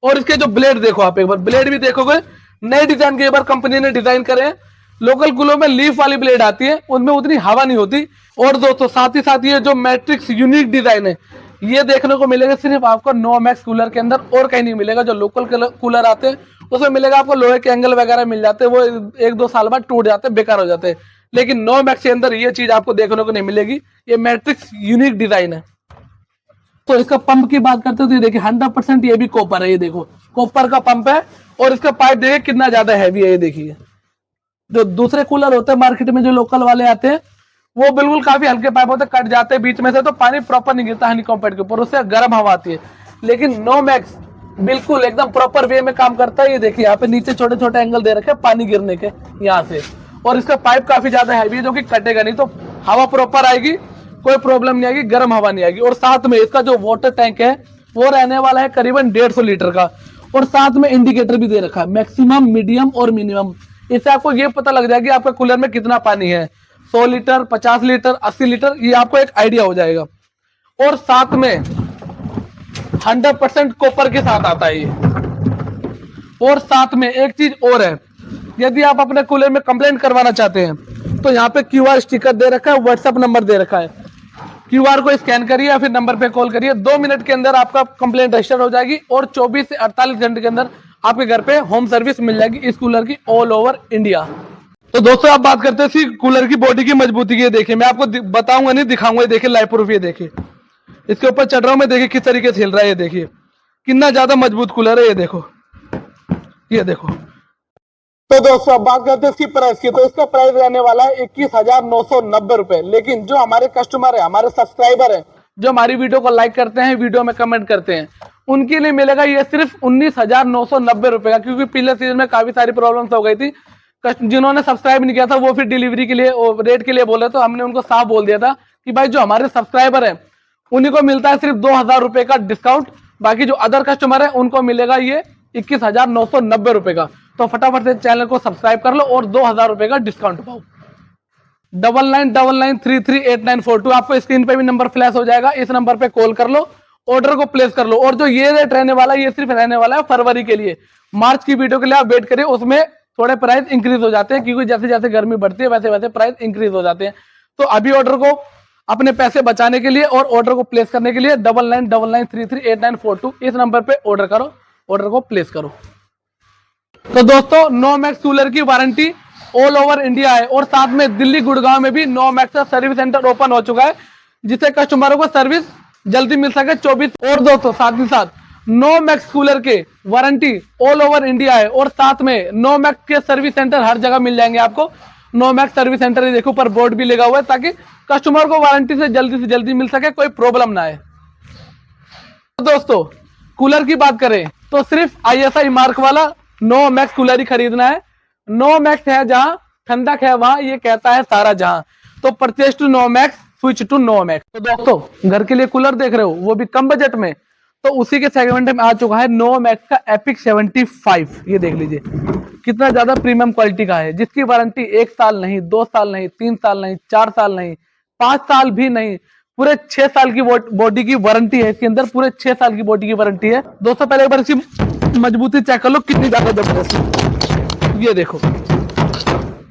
और इसके जो ब्लेड देखो, आप एक बार ब्लेड भी देखोगे, नए डिजाइन के बार कंपनी ने डिजाइन करे हैं। लोकल कूलर में लीफ वाली ब्लेड आती है, उनमें उतनी हवा नहीं होती। और दोस्तों साथ ही साथ ये जो मैट्रिक्स यूनिक डिजाइन है, ये देखने को मिलेगा सिर्फ आपको नोमैक्स कूलर के अंदर, और कहीं नहीं मिलेगा। जो लोकल कूलर आते हैं उसमें मिलेगा आपको लोहे के एंगल वगैरह मिल जाते हैं, वो 1-2 साल बाद टूट जाते हैं, बेकार हो जाते हैं। लेकिन नोमैक्स के अंदर ये चीज आपको देखने को नहीं मिलेगी, ये मैट्रिक्स यूनिक डिजाइन है। तो इसका पंप की बात करते हो तो ये देखिए 100% ये भी कॉपर है, ये देखो कॉपर का पंप है। और इसका पाइप देखिए कितना ज्यादा हैवी है, ये देखिए। जो दूसरे कूलर होते हैं मार्केट में जो लोकल वाले आते हैं, वो बिल्कुल काफी हल्के पाइप होते हैं, कट जाते हैं बीच में से, तो पानी प्रॉपर नहीं गिरता हनीकॉम पैड के ऊपर, उससे गर्म हवा आती है। लेकिन नोमैक्स बिल्कुल एकदम प्रॉपर वे में काम करता है। ये देखिए यहाँ पे नीचे छोटे छोटे एंगल दे रखे हैं पानी गिरने के यहाँ से, और इसका पाइप काफी ज्यादा हैवी है जो कि कटेगा नहीं, तो हवा प्रॉपर आएगी, कोई प्रॉब्लम नहीं आएगी, गर्म हवा नहीं आएगी। और साथ में इसका जो वाटर टैंक है वो रहने वाला है करीबन 150 लीटर का, और साथ में इंडिकेटर भी दे रखा है, मैक्सिमम, मीडियम और मिनिमम। इससे आपको ये पता लग जाएगा कि आपका कूलर में कितना पानी है, 100 लीटर, 50 लीटर, 80 लीटर, ये आपको एक आइडिया हो जाएगा। और साथ में 100% कॉपर के साथ आता है ये। और साथ में एक चीज और है, यदि आप अपने कूलर में कंप्लेंट करवाना चाहते हैं तो यहाँ पे QR स्टिकर दे रखा है, व्हाट्सएप नंबर दे रखा है। QR को स्कैन करिए या फिर नंबर पे कॉल करिए, 2 मिनट के अंदर आपका कंप्लेंट रजिस्टर हो जाएगी, और 24 से 48 घंटे के अंदर आपके घर पे होम सर्विस मिल जाएगी इस कूलर की ऑल ओवर इंडिया। तो दोस्तों आप बात करते हैं इसी कूलर की बॉडी की मजबूती की। देखिए मैं आपको बताऊंगा नहीं, दिखाऊंगा। देखिए लाइव प्रूफ, ये देखिए इसके ऊपर चढ़ रहा हूं मैं, देखिए किस तरीके से हिल रहा है, ये देखिए कितना ज्यादा मजबूत कूलर है, ये देखो, ये देखो। तो दोस्तों अब बात करते हैं इसकी प्राइस की। तो इसका प्राइस रहने वाला है 21,990 रुपए। लेकिन जो हमारे कस्टमर है, हमारे सब्सक्राइबर है, जो हमारी वीडियो को लाइक करते हैं, वीडियो में कमेंट करते हैं, उनके लिए मिलेगा ये सिर्फ 19,990 रुपए का। क्योंकि पिछले सीजन में काफी सारी प्रॉब्लम्स हो गई थी, जिन्होंने सब्सक्राइब नहीं किया था वो फिर डिलीवरी के लिए रेट के लिए बोले, तो हमने उनको साफ बोल दिया था कि भाई जो हमारे सब्सक्राइबर है उन्हीं को मिलता है सिर्फ 2,000 रुपए का डिस्काउंट, बाकी जो अदर कस्टमर है उनको मिलेगा ये 21,990 रुपए का। तो फटाफट से चैनल को सब्सक्राइब कर लो और 2,000 रुपए का डिस्काउंट पाओ। 9999338942 आपको स्क्रीन पे भी नंबर फ्लैश हो जाएगा, इस नंबर पे कॉल कर लो, ऑर्डर को प्लेस कर लो। और जो ये रेट रहने वाला है ये सिर्फ रहने वाला है फरवरी के लिए। मार्च की वीडियो के लिए आप वेट करिए, उसमें थोड़े प्राइस इंक्रीज हो जाते हैं, क्योंकि जैसे जैसे गर्मी बढ़ती है वैसे वैसे प्राइस इंक्रीज हो जाते हैं। तो अभी ऑर्डर को अपने पैसे बचाने के लिए और ऑर्डर को प्लेस करने के लिए 9999338942 इस नंबर पे ऑर्डर करो, ऑर्डर को प्लेस करो। तो दोस्तों नोमैक्स कूलर की वारंटी ऑल ओवर इंडिया है, और साथ में दिल्ली गुड़गांव में भी नोमैक्स का सर्विस सेंटर ओपन हो चुका है, जिससे कस्टमरों को सर्विस जल्दी मिल सके 24। और दोस्तों साथ ही साथ नोमैक्स कूलर के वारंटी ऑल ओवर इंडिया है, और साथ में नोमैक्स के सर्विस सेंटर हर जगह मिल जाएंगे आपको। नोमैक्स सर्विस सेंटर देखो ऊपर बोर्ड भी लगा हुआ है, ताकि कस्टमर को वारंटी से जल्दी मिल सके, कोई प्रॉब्लम ना आए। तो दोस्तों कूलर की बात करें तो सिर्फ ISI मार्क वाला नोमैक्स कूलर ही खरीदना है। नोमैक्स है जहां, ठंडक है वहां, ये कहता है सारा जहां। तो परचेज टू नोमैक्स, स्विच टू नोमैक्स। तो दोस्तों घर के लिए कूलर देख रहे हो, वो भी कम बजट में, तो उसी के सेगमेंट में आ चुका है नोमैक्स का एपिक 75। ये देख लीजिए कितना ज्यादा प्रीमियम क्वालिटी का है, जिसकी वारंटी 1 साल नहीं, 2 साल नहीं, 3 साल नहीं, 4 साल नहीं, 5 साल भी नहीं, पूरे 6 साल की बॉडी की वारंटी है इसके अंदर, पूरे 6 साल की बॉडी की वारंटी है। दोस्तों पहले एक बार इसकी मजबूती चेक कर लो कितनी ज्यादा जबरदस्त है। ये देखो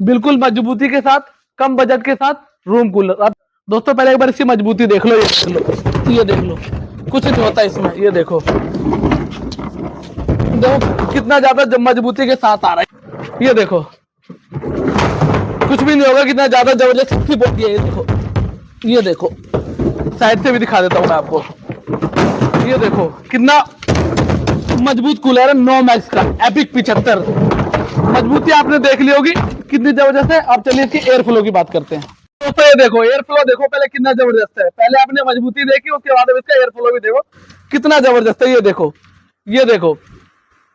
बिल्कुल मजबूती के साथ, कम बजट के साथ रूम कूलर। अब दोस्तों पहले एक बार इसकी मजबूती देख लो, ये देख लो, ये देख लो, कुछ नहीं होता इसमें। ये देखो देखो कितना ज्यादा मजबूती के साथ आ रहा है, ये देखो कुछ भी नहीं होगा, कितना ज्यादा जबरदस्त बॉडी है। ये देखो, ये देखो साइड से भी दिखा देता हूं मैं आपको, ये देखो कितना मजबूत कूलर है नोमैक्स का एपिक 75। मजबूती आपने देख ली होगी कितनी जबरदस्त है। अब चलिए इसकी एयर फ्लो की बात करते हैं। दोस्तों ये देखो एयर फ्लो देखो पहले कितना जबरदस्त है, पहले आपने मजबूती देखी उसके बाद इसका एयर फ्लो भी देखो कितना जबरदस्त है। ये देखो, ये देखो,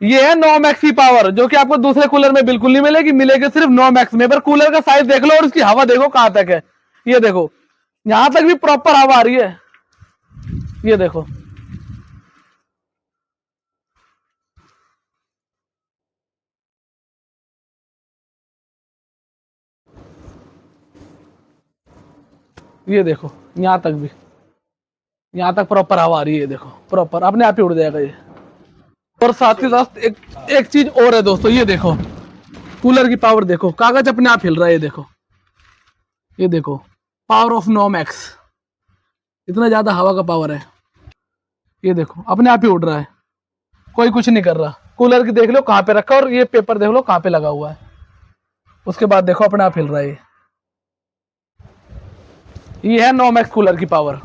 ये है नोमैक्स की पावर, जो कि आपको दूसरे कूलर में बिल्कुल नहीं मिलेगी, मिलेगी सिर्फ नोमैक्स में। पर कूलर का साइज देख लो और उसकी हवा देखो कहां तक है। ये देखो यहां तक भी प्रॉपर हवा आ रही है, ये देखो। ये देखो यहाँ तक भी, यहाँ तक प्रॉपर हवा आ रही है, देखो प्रॉपर अपने आप ही उड़ जाएगा ये। और साथ ही साथ एक चीज और है दोस्तों, ये देखो कूलर की पावर देखो, कागज अपने आप हिल रहा है, ये देखो पावर ऑफ नोमैक्स, इतना ज्यादा हवा का पावर है। ये देखो अपने आप ही उड़ रहा है, कोई कुछ नहीं कर रहा। कूलर की देख लो कहाँ पे रखा, और ये पेपर देख लो कहाँ पे लगा हुआ है, उसके बाद देखो अपने आप हिल रहा है। ये है नोमैक्स कूलर की पावर।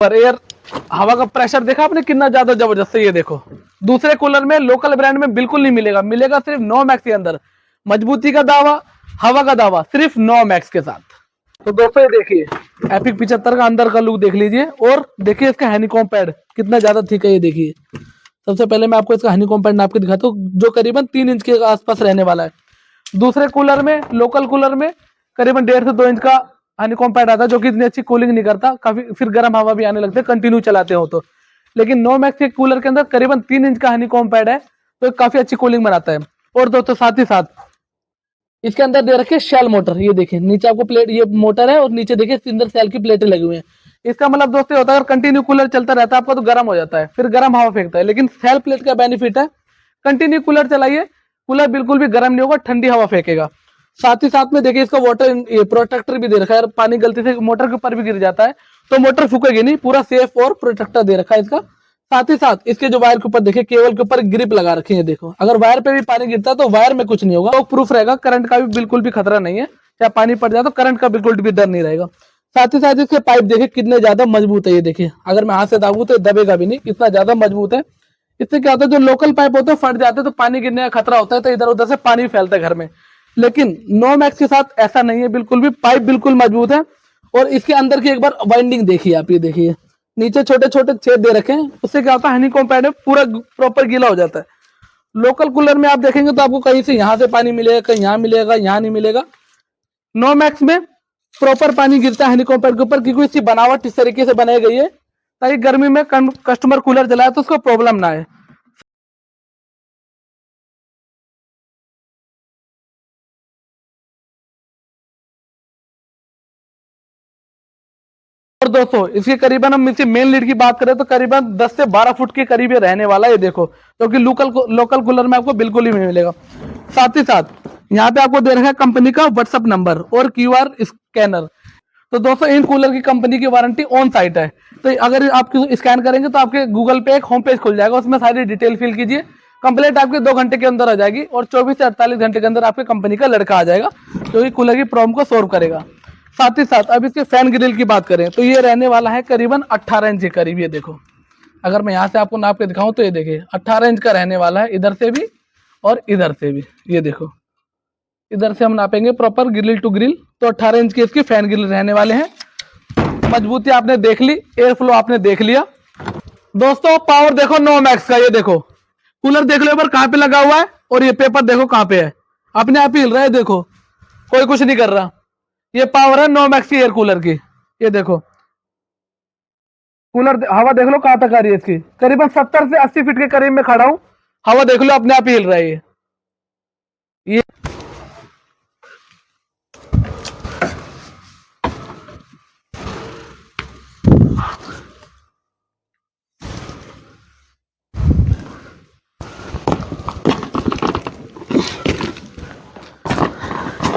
पर एयर हवा का प्रेशर देखा आपने कितना ज्यादा जबरदस्त है। ये देखो दूसरे कूलर में, लोकल ब्रांड में बिल्कुल नहीं मिलेगा, मिलेगा सिर्फ नोमैक्स के अंदर। मजबूती का दावा, हवा का दावा सिर्फ नोमैक्स के साथ। तो दोस्तों ये देखिए एपिक 75 का अंदर का लुक देख लीजिए, और देखिए इसका हनीकॉम्ब पैड कितना ज्यादा थिक है। ये देखिए सबसे पहले मैं आपको इसका हनीकॉम्ब पैड नाप के दिखाता हूँ, जो करीबन 3 इंच के आसपास रहने वाला है। दूसरे कूलर में, लोकल कूलर में करीबन 1.5 से 2 इंच का हनीकॉम्ब पैड आता है, जो कि इतनी अच्छी कूलिंग नहीं करता, काफी फिर गर्म हवा भी आने लगती है कंटिन्यू चलाते हो तो। लेकिन नोमैक्स के कूलर के अंदर करीबन 3 इंच का हनीकॉम्ब पैड है, तो काफी अच्छी कूलिंग बनाता है। और दोस्तों साथ ही साथ इसके अंदर दे रखे शेल मोटर, ये देखिए नीचे आपको प्लेट, ये मोटर है और नीचे देखिए अंदर सेल की प्लेटें लगी हुई हैं। इसका मतलब दोस्तों होता है अगर कंटिन्यू कूलर चलता रहता है आपका तो गर्म हो जाता है, फिर गर्म हवा फेंकता है। लेकिन सेल प्लेट का बेनिफिट है, कंटिन्यू कूलर चलाइए, कूलर बिल्कुल भी गर्म नहीं होगा, ठंडी हवा फेंकेगा। साथ ही साथ में देखिए इसका वाटर प्रोटेक्टर भी दे रखा है, पानी गलती से मोटर के ऊपर भी गिर जाता है तो मोटर फूकेगी नहीं, पूरा सेफ और प्रोटेक्टर दे रखा है इसका। साथ ही साथ इसके जो वायर के ऊपर देखिए, केबल के ऊपर ग्रिप लगा रखी है, देखो अगर वायर पे भी पानी गिरता है तो वायर में कुछ नहीं होगा, तो प्रूफ रहेगा, करंट का भी बिल्कुल भी खतरा नहीं है, चाहे पानी पड़ जाए तो करंट का बिल्कुल भी डर नहीं रहेगा। साथ ही साथ इसके पाइप देखिए कितने ज्यादा मजबूत है, ये देखिए अगर मैं हाथ से दागू तो दबेगा भी नहीं, इतना ज्यादा मजबूत है। इससे क्या होता है, जो लोकल पाइप होते हैं फट जाते हैं तो पानी गिरने का खतरा होता है, तो इधर उधर से पानी फैलता है घर में। लेकिन नोमैक्स के साथ ऐसा नहीं है बिल्कुल भी, पाइप बिल्कुल मजबूत है। और इसके अंदर की एक बार वाइंडिंग देखिए आप, ये देखिए नीचे छोटे छोटे छेद दे रखे हैं, उससे क्या होता है हनीकॉम्ब पैड पूरा प्रॉपर गीला हो जाता है। लोकल कूलर में आप देखेंगे तो आपको कहीं से यहाँ से पानी मिलेगा, कहीं यहाँ मिलेगा, यहाँ नहीं मिलेगा। नोमैक्स में प्रॉपर पानी गिरता है हनीकॉम्ब पैड के ऊपर, क्योंकि इसकी बनावट इस तरीके से बनाई गई है ताकि गर्मी में कस्टमर कूलर चलाए तो उसको प्रॉब्लम ना आए। और दोस्तों इसके करीबन हम इसके मेन लीड की बात करें तो करीबन 10 से 12 फुट के करीब ये रहने वाला है, ये देखो, क्योंकि लोकल कूलर में आपको बिल्कुल ही नहीं मिलेगा। साथ ही साथ यहाँ पे आपको दे रखा है कंपनी का व्हाट्सएप नंबर और QR स्कैनर। तो दोस्तों इन कूलर की कंपनी की वारंटी ऑन साइट है, तो अगर आप स्कैन करेंगे तो आपके गूगल पे एक होम पेज खुल जाएगा, उसमें सारी डिटेल फिल कीजिए, कंप्लेंट आपके 2 घंटे के अंदर आ जाएगी, और 24 से 48 घंटे के अंदर आपके कंपनी का लड़का आ जाएगा जो कि कूलर की प्रॉब्लम को सोल्व करेगा। साथ ही साथ अब इसके फैन ग्रिल की बात करें तो ये रहने वाला है करीबन 18 इंच के करीब, ये देखो अगर मैं यहाँ से आपको नाप के दिखाऊं तो ये देखिए 18 इंच का रहने वाला है, इधर से भी और इधर से भी। ये देखो इधर से हम नापेंगे प्रॉपर ग्रिल टू ग्रिल तो 18 इंच के इसके फैन ग्रिल रहने वाले हैं। मजबूती आपने देख ली, एयर फ्लो आपने देख लिया। दोस्तों पावर देखो नोमैक्स का, ये देखो कूलर देख लो पर कहाँ पे लगा हुआ है, और ये पेपर देखो कहाँ पे है, अपने आप ही हिल रहा है, देखो कोई कुछ नहीं कर रहा। ये पावर है नोमैक्स की एयर कूलर की। ये देखो कूलर हवा देख लो कहां तक आ रही है इसकी, करीबन 70 से 80 फीट के करीब में खड़ा हूं, हवा देख लो अपने आप ही हिल रहा है। ये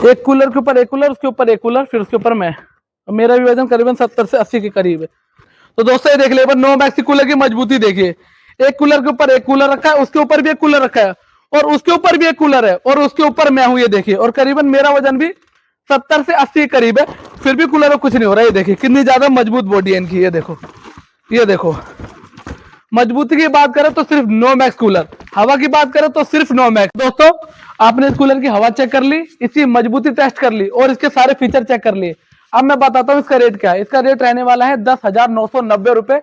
एक कूलर के ऊपर एक कूलर, उसके ऊपर एक कूलर, फिर उसके ऊपर मैं, मेरा भी वजन करीबन 70 से 80 के करीब है। तो दोस्तों ये देख ले नोमैक्स की कूलर की मजबूती देखिए, एक कूलर के ऊपर एक कूलर रखा है, उसके ऊपर भी एक कूलर रखा है, और उसके ऊपर भी एक कूलर है, और उसके ऊपर मैं हूं, ये देखिए, और करीबन मेरा वजन भी 70 से 80 के करीब है, फिर भी कूलर में कुछ नहीं हो रहा है। ये देखिए कितनी ज्यादा मजबूत बॉडी है इनकी, ये देखो, ये देखो। मजबूती की बात करें तो सिर्फ नोमैक्स कूलर, हवा की बात करें तो सिर्फ नोमैक्स। दोस्तों आपने इस कूलर की हवा चेक कर ली, इसकी मजबूती टेस्ट कर ली, और इसके सारे फीचर चेक कर लिए। अब मैं बताता हूँ इसका रेट क्या है। इसका रेट रहने वाला है 10,990 रुपए,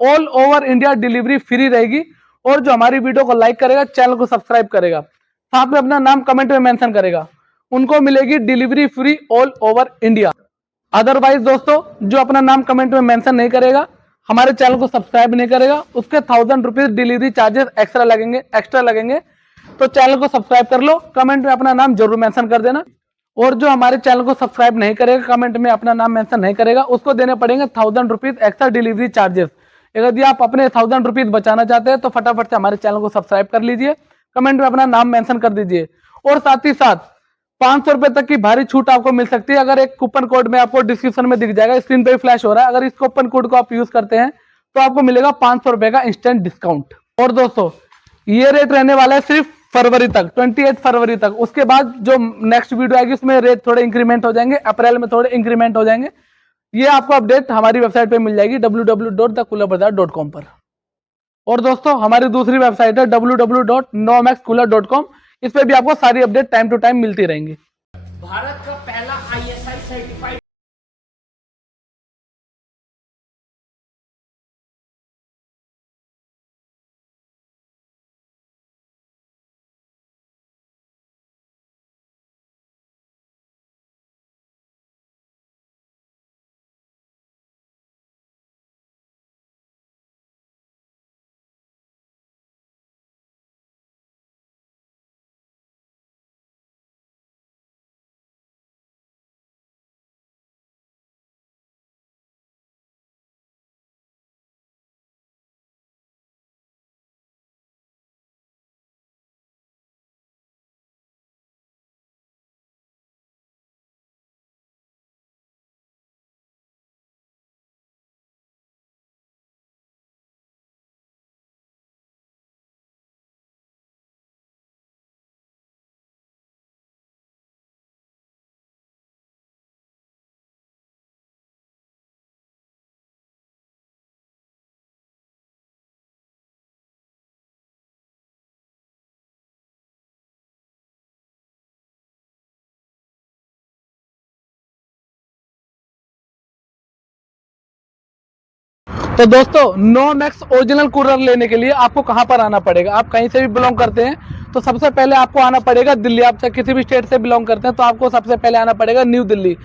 all over India delivery free रहेगी। और जो हमारी वीडियो को लाइक करेगा, चैनल को सब्सक्राइब करेगा, साथ में अपना नाम कमेंट में मेंशन करेगा, उनको मिलेगी delivery free all over India. Otherwise दोस्तों, जो अपना नाम कमेंट में मेंशन नहीं करेगा, हमारे चैनल को सब्सक्राइब नहीं करेगा, उसके 1000 रुपीज डिलीवरी चार्जेस एक्स्ट्रा लगेंगे। तो चैनल को सब्सक्राइब कर लो, कमेंट में अपना नाम जरूर मेंशन कर देना। और जो हमारे चैनल को सब्सक्राइब नहीं करेगा, कमेंट में अपना नाम मेंशन नहीं करेगा, उसको देने पड़ेंगे 1000 रुपीज एक्स्ट्रा डिलीवरी चार्जेस। यदि आप अपने 1000 रुपीज बचाना चाहते हैं तो फटाफट से हमारे चैनल को सब्सक्राइब कर लीजिए, कमेंट में अपना नाम मेंशन कर दीजिए। और साथ ही साथ 500 रुपए तक की भारी छूट आपको मिल सकती है। अगर एक कूपन कोड में आपको डिस्क्रिप्शन में दिख जाएगा, स्क्रीन पे भी फ्लैश हो रहा है, अगर इस कूपन कोड को आप यूज करते हैं तो आपको मिलेगा 500 रुपए का इंस्टेंट डिस्काउंट। और दोस्तों, ये रेट रहने वाला है सिर्फ फरवरी तक, 28 फरवरी तक। उसके बाद जो नेक्स्ट वीडियो आएगी उसमें रेट थोड़े इंक्रीमेंट हो जाएंगे, अप्रैल में थोड़े इंक्रीमेंट हो जाएंगे। ये आपको अपडेट हमारी वेबसाइट पे मिल जाएगी www.thecoolerbazaar.com पर। और दोस्तों, हमारी दूसरी वेबसाइट है www.nomaxcooler.com। इस पे भी आपको सारी अपडेट टाइम टू टाइम मिलती रहेंगी। भारत का पहला ISI सर्टिफाइड तो दोस्तों, नोमैक्स ओरिजिनल कूलर लेने के लिए आपको कहां पर आना पड़ेगा? आप कहीं से भी बिलोंग करते हैं तो सबसे पहले आपको आना पड़ेगा दिल्ली। आप चाहे किसी भी स्टेट से बिलोंग करते हैं तो आपको सबसे पहले आना पड़ेगा न्यू दिल्ली।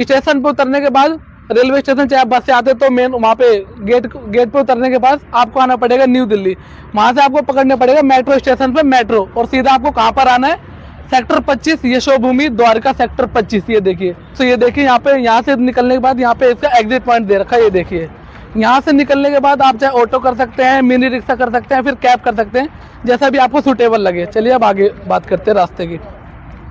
स्टेशन पर उतरने के बाद रेलवे स्टेशन, चाहे आप बस से आते तो मेन वहाँ पे गेट पे उतरने के बाद आपको आना पड़ेगा न्यू दिल्ली। वहां से आपको पकड़ने पड़ेगा मेट्रो स्टेशन पे मेट्रो, और सीधा आपको कहाँ पर आना है? Sector 25 Yashobhoomi Dwarka sector 25। ये देखिए, तो ये देखिए यहाँ से निकलने के बाद यहाँ पे इसका एग्जिट पॉइंट दे रखा है। ये देखिए, यहाँ से निकलने के बाद आप चाहे ऑटो कर सकते हैं, मिनी रिक्शा कर सकते हैं, फिर कैब कर सकते हैं, जैसा भी आपको सूटेबल लगे। चलिए अब आगे बात करते हैं रास्ते की।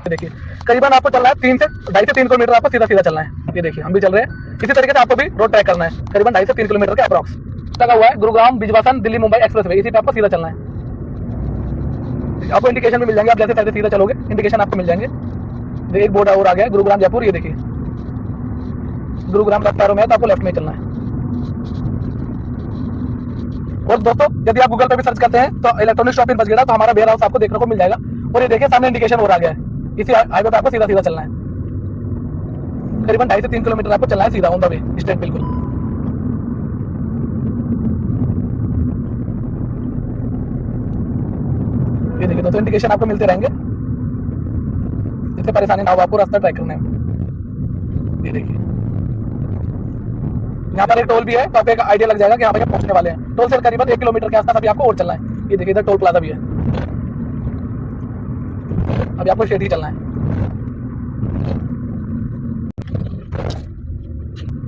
देखिए, करीबन आपको चलना है 2.5 से 3 किलोमीटर आपको सीधा चलना है। ये देखिए, हम भी चल रहे हैं। इसी तरीके से आपको भी रोड ट्रैक करना है, करीबन 2.5 से 3 किलोमीटर के अप्रॉक्स लगा हुआ है। गुरुग्राम बिजवासन दिल्ली मुंबई एक्सप्रेसवे, इसी पे आपको सीधा चलना है। आपको इंडिकेशन भी मिल जाएंगे, आप जैसे सीधा चलोगे इंडिकेशन आपको मिल जाएंगे। एक बोर्ड और आ गया है, गुरुग्राम जयपुर। ये देखिए, गुरुग्राम लेफ्ट एरो में है तो आपको लेफ्ट में चलना है। और दोस्तों, यदि आप गूगल पे भी सर्च करते हैं तो इलेक्ट्रॉनिक शॉप इन बजगेड़ा, तो हमारा वेयर हाउस आपको देखने को मिल जाएगा। और ये देखिए, सामने इंडिकेशन और आ गया है। इसी हाईवे पे आपको सीधा चलना है, करीबन 2.5 से 3 किलोमीटर आपको चलना है सीधा ऑन द वे स्ट्रेट बिल्कुल। ये देखिए दोस्तों, इंडिकेशन आपको मिलते रहेंगे, इससे परेशानी ना हो आपको रास्ता ट्रैक करने में। ये देखिए, यहाँ पर एक टोल भी है, तो आपको एक आइडिया लग जाएगा कि यहाँ पे पहुंचने वाले हैं। टोल से करीबन 1 किलोमीटर के आसपास अभी आपको और चलना है। ये देखिए, इधर टोल प्लाजा भी है, अभी आपको स्ट्रेट ही चलना है।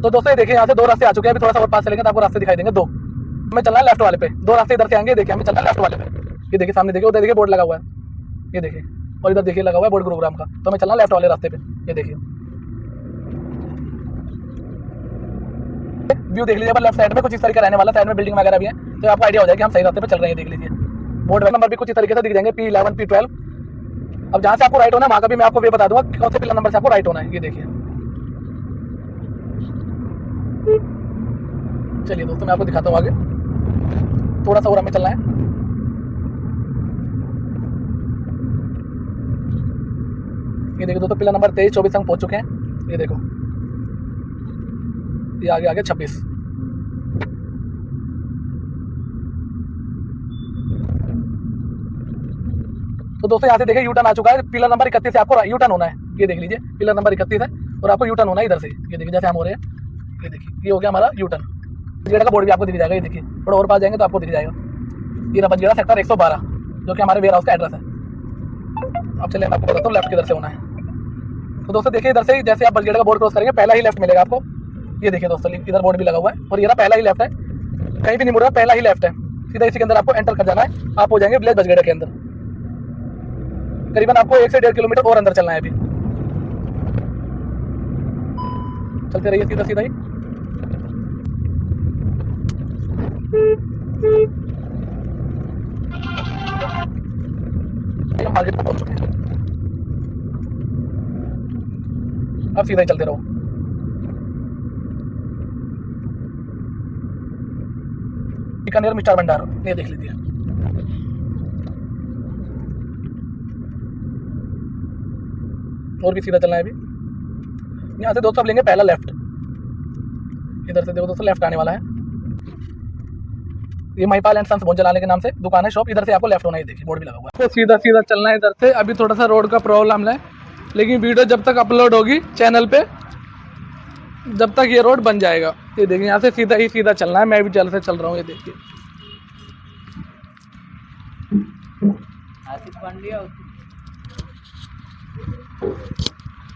तो दोस्तों, ये देखिए, यहाँ से 2 रास्ते आ चुके हैं। अभी थोड़ा सा और पास चलेंगे तो आपको रास्ते दिखाई देंगे 2। हमें चलना है लेफ्ट वाले पे, 2 रास्ते इधर से आएंगे। देखिए, हमें चलना है लेफ्ट वाले पे। ये देखिए, सामने देखिए, उधर देखिए बोर्ड लगा हुआ है। ये देखिए, और इधर देखिए लगा हुआ है बोर्ड गुरुग्राम का। तो हमें चलना है लेफ्ट वाले रास्ते पे। ये देखिए, व्यू देख लीजिए, लेफ्ट साइड में कुछ इस तरीके रहने वाला, साइड में बिल्डिंग वगैरह भी है, तो आपको आइडिया हो जाएगा कि हम सही रास्ते पे चल रहे हैं। देख लीजिए, बोर्ड नंबर भी कुछ इस तरीके से दिख जाएंगे, P11 P12। अब जहां से आपको राइट होना है वहां का भी मैं आपको वे बता दूंगा कौन से पिलर नंबर से आपको राइट होना है। ये देखिए, चलिए दोस्तों, मैं आपको दिखाता हूँ आगे। थोड़ा सा और हमें चलना है। ये देखिए दोस्तों, पिलर नंबर 23 24 हम पहुंच चुके हैं। ये देखो, ये आगे 26। तो दोस्तों यहाँ से देखिए यू टर्न आ चुका है, पिलर नंबर 31 से आपको यू टर्न होना है। ये देख लीजिए पिलर नंबर 31 है और आपको यू टर्न होना है इधर से। ये देखिए जैसे हम हो रहे हैं, ये देखिए ये हो गया हमारा यू टर्न। बजगेड़ा का बोर्ड भी आपको दिख जाएगा, ये देखिए थोड़ा और पास जाएंगे तो आपको दिख जाएगा। ये बजगेड़ा सेक्टर 112 जो कि हमारे वेयर हाउस का एड्रेस है। अब चलिए मैं आपको बताता हूँ लेफ्ट किधर से होना है। तो दोस्तों देखिए इधर से जैसे आप बजगेड़ा का बोर्ड क्रॉस करेंगे पहला ही लेफ्ट मिलेगा आपको। ये देखिए दोस्तों इधर बोर्ड भी लगा हुआ है और ये रहा पहला ही लेफ्ट है, कहीं भी नहीं मुड़ रहा, पहला ही लेफ्ट है। सीधा इसी के अंदर आपको एंटर कर जाना है, आप हो जाएंगे विलेज बजगेड़ा के अंदर। करीबन आपको 1 से 1.5 किलोमीटर और अंदर चलना है। अभी चलते रहिए सीधा सीधा ही। मार्केट में पहुंच चुके हैं, अब सीधा ही चलते रहो। बीकानेर मिष्ठान भंडार ये देख लीजिए। और भी सीधा चलना है। अभी यहाँ से दोस्तों आप लेंगे पहला लेफ्ट, इधर से देखो दोस्तों लेफ्ट आने वाला है। ये महिपाल एंड सन्स भोजनालय के नाम से दुकान है, शॉप। इधर से आपको लेफ्ट होना है, देखिए बोर्ड भी लगा हुआ है। तो सीधा सीधा चलना है इधर से। अभी थोड़ा सा रोड का प्रॉब्लम है, लेकिन वीडियो जब तक अपलोड होगी चैनल पे जब तक ये रोड बन जाएगा। ये देखिए यहाँ से सीधा ही सीधा चलना है। मैं भी जल्द से चल रहा हूँ, ये देखिए।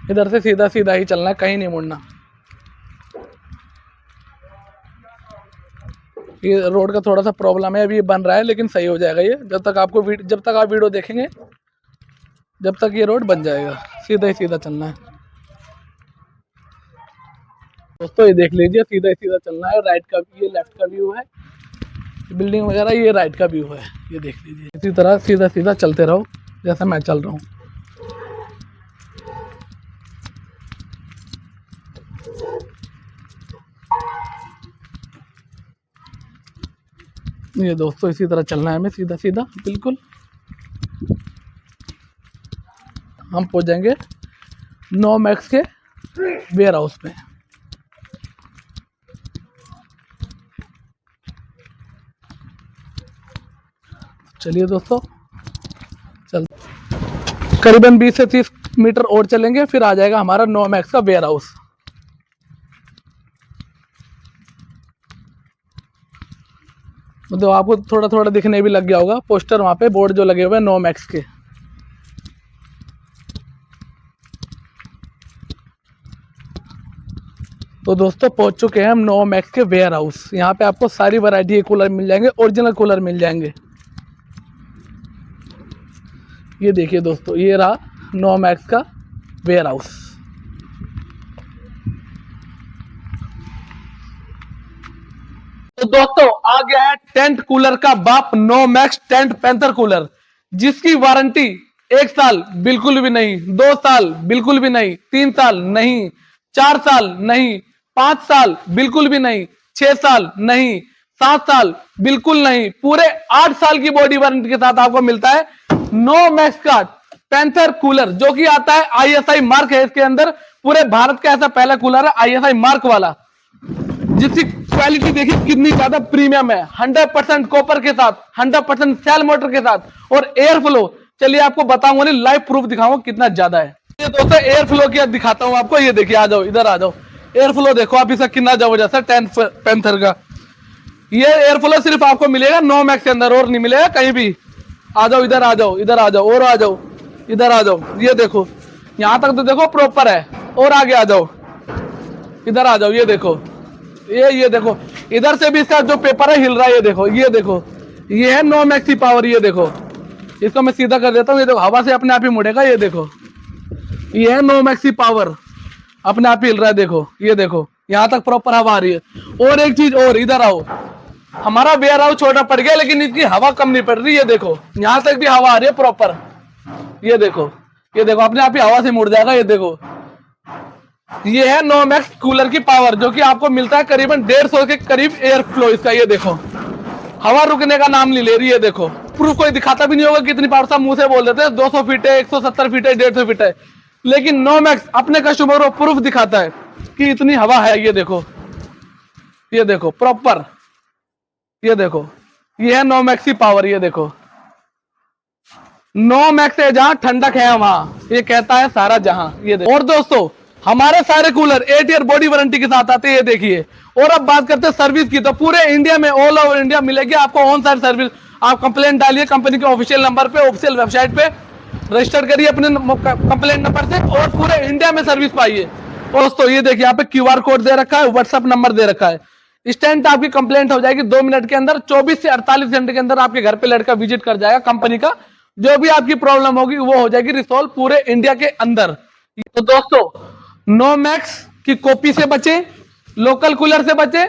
इधर से सीधा सीधा ही चलना है, कहीं नहीं मुड़ना। ये रोड का थोड़ा सा प्रॉब्लम है, अभी ये बन रहा है लेकिन सही हो जाएगा ये। जब तक आप वीडियो देखेंगे जब तक ये रोड बन जाएगा। सीधा ही सीधा चलना है दोस्तों। ये देख लीजिए सीधा ही सीधा चलना है। राइट का ये लेफ्ट का व्यू है, बिल्डिंग वगैरह ये राइट का व्यू है, ये देख लीजिए। इसी तरह सीधा सीधा चलते रहो जैसा मैं चल रहा हूँ। ये दोस्तों इसी तरह चलना है हमें सीधा सीधा बिल्कुल। हम पहुंच जाएंगे नोमैक्स के वेयर हाउस पे। चलिए दोस्तों चल करीबन 20 से 30 मीटर और चलेंगे, फिर आ जाएगा हमारा नोमैक्स का वेयर हाउस। तो आपको थोड़ा थोड़ा दिखने भी लग गया होगा पोस्टर वहां पे, बोर्ड जो लगे हुए हैं नोमैक्स के। तो दोस्तों पहुंच चुके हैं हम नोमैक्स के वेयर हाउस। यहाँ पे आपको सारी वैरायटी के कूलर मिल जाएंगे, ओरिजिनल कूलर मिल जाएंगे। ये देखिए दोस्तों ये रहा नोमैक्स का वेयर हाउस। तो दोस्तों आ गया है टेंट कूलर का बाप नोमैक्स टेंट पैंथर कूलर, जिसकी वारंटी 1 साल बिल्कुल भी नहीं, 2 साल बिल्कुल भी नहीं, 3 साल नहीं, 4 साल नहीं, 5 साल बिल्कुल भी नहीं, 6 साल नहीं, 7 साल बिल्कुल नहीं, पूरे 8 साल की बॉडी वारंटी के साथ आपको मिलता है नोमैक्स का पैंथर कूलर, जो कि आता है ISI मार्क है इसके अंदर। पूरे भारत का ऐसा पहला कूलर है ISI मार्क वाला, जिसकी क्वालिटी देखिए कितनी ज्यादा प्रीमियम है। 100% कॉपर के साथ, 100% सेल मोटर के साथ और एयर फ्लो। चलिए आपको बताऊंगा नहीं, लाइव प्रूफ दिखाऊंगा कितना ज्यादा है। ये दोस्तों एयर फ्लो की दिखाता हूं आपको। ये देखिए आ जाओ इधर आ जाओ, एयर फ्लो देखो आप इसका कितना जबरदस्त है टेंट पैंथर का। ये एयर फ्लो सिर्फ आपको मिलेगा नोमैक्स के अंदर, और नहीं मिलेगा कहीं भी। आ जाओ इधर आ जाओ, इधर आ जाओ और आ जाओ, इधर आ जाओ। ये देखो यहां तक तो देखो प्रॉपर है, और आगे आ जाओ, इधर आ जाओ। ये देखो ये देखो इधर से भी इसका जो पेपर है हिल रहा है। ये देखो ये है नोमैक्स की पावर। ये देखो इसको मैं सीधा कर देता हूँ। ये देखो हवा से अपने आप ही मुड़ेगा। ये देखो ये है नोमैक्स की पावर, अपने आप ही हिल रहा है। देखो ये देखो यहाँ तक प्रॉपर हवा आ रही है। और एक चीज और, इधर आओ। हमारा वेयर हाउस छोटा पड़ गया लेकिन इसकी हवा कम नहीं पड़ रही। ये देखो यहाँ तक भी हवा आ रही है प्रॉपर। ये देखो अपने आप ही हवा से मुड़ जाएगा। ये देखो ये है नोमैक्स कूलर की पावर, जो कि आपको मिलता है करीबन 150 के करीब एयर फ्लो इसका। ये देखो हवा रुकने का नाम नहीं ले रही है। देखो प्रूफ कोई दिखाता भी नहीं होगा कितनी पावर, सब मुंह से बोल देते हैं 200 फीट है, 170 फीट है, 150 फीट है, लेकिन नोमैक्स अपने कस्टमर को प्रूफ दिखाता है कि इतनी हवा है। ये देखो प्रॉपर, ये देखो ये है नोमैक्स की पावर। ये देखो नो मैक्स है जहां ठंडक है वहां, ये कहता है सारा जहां। ये और दोस्तों हमारे सारे कूलर 8 ईयर बॉडी वारंटी के साथ आते हैं, ये देखिए। और अब बात करते हैं सर्विस की, तो पूरे इंडिया में ऑल ओवर इंडिया मिलेगी आपको ऑन साइट सर्विस। आप कंप्लेंट डालिए कंपनी के ऑफिशियल नंबर पे, ऑफिशियल वेबसाइट पे रजिस्टर करिए अपने कंप्लेंट नंबर से और पूरे इंडिया में सर्विस पाइए। दोस्तों ये देखिए यहाँ पे QR कोड दे रखा है, व्हाट्सएप नंबर दे रखा है। इंस्टेंट आपकी कंप्लेंट हो जाएगी 2 मिनट के अंदर, 24 से 48 घंटे के अंदर आपके घर पे लड़का विजिट कर जाएगा कंपनी का। जो भी आपकी प्रॉब्लम होगी वो हो जाएगी रिसॉल्व पूरे इंडिया के अंदर। तो दोस्तों नो मैक्स की कॉपी से बचे, लोकल कूलर से बचे।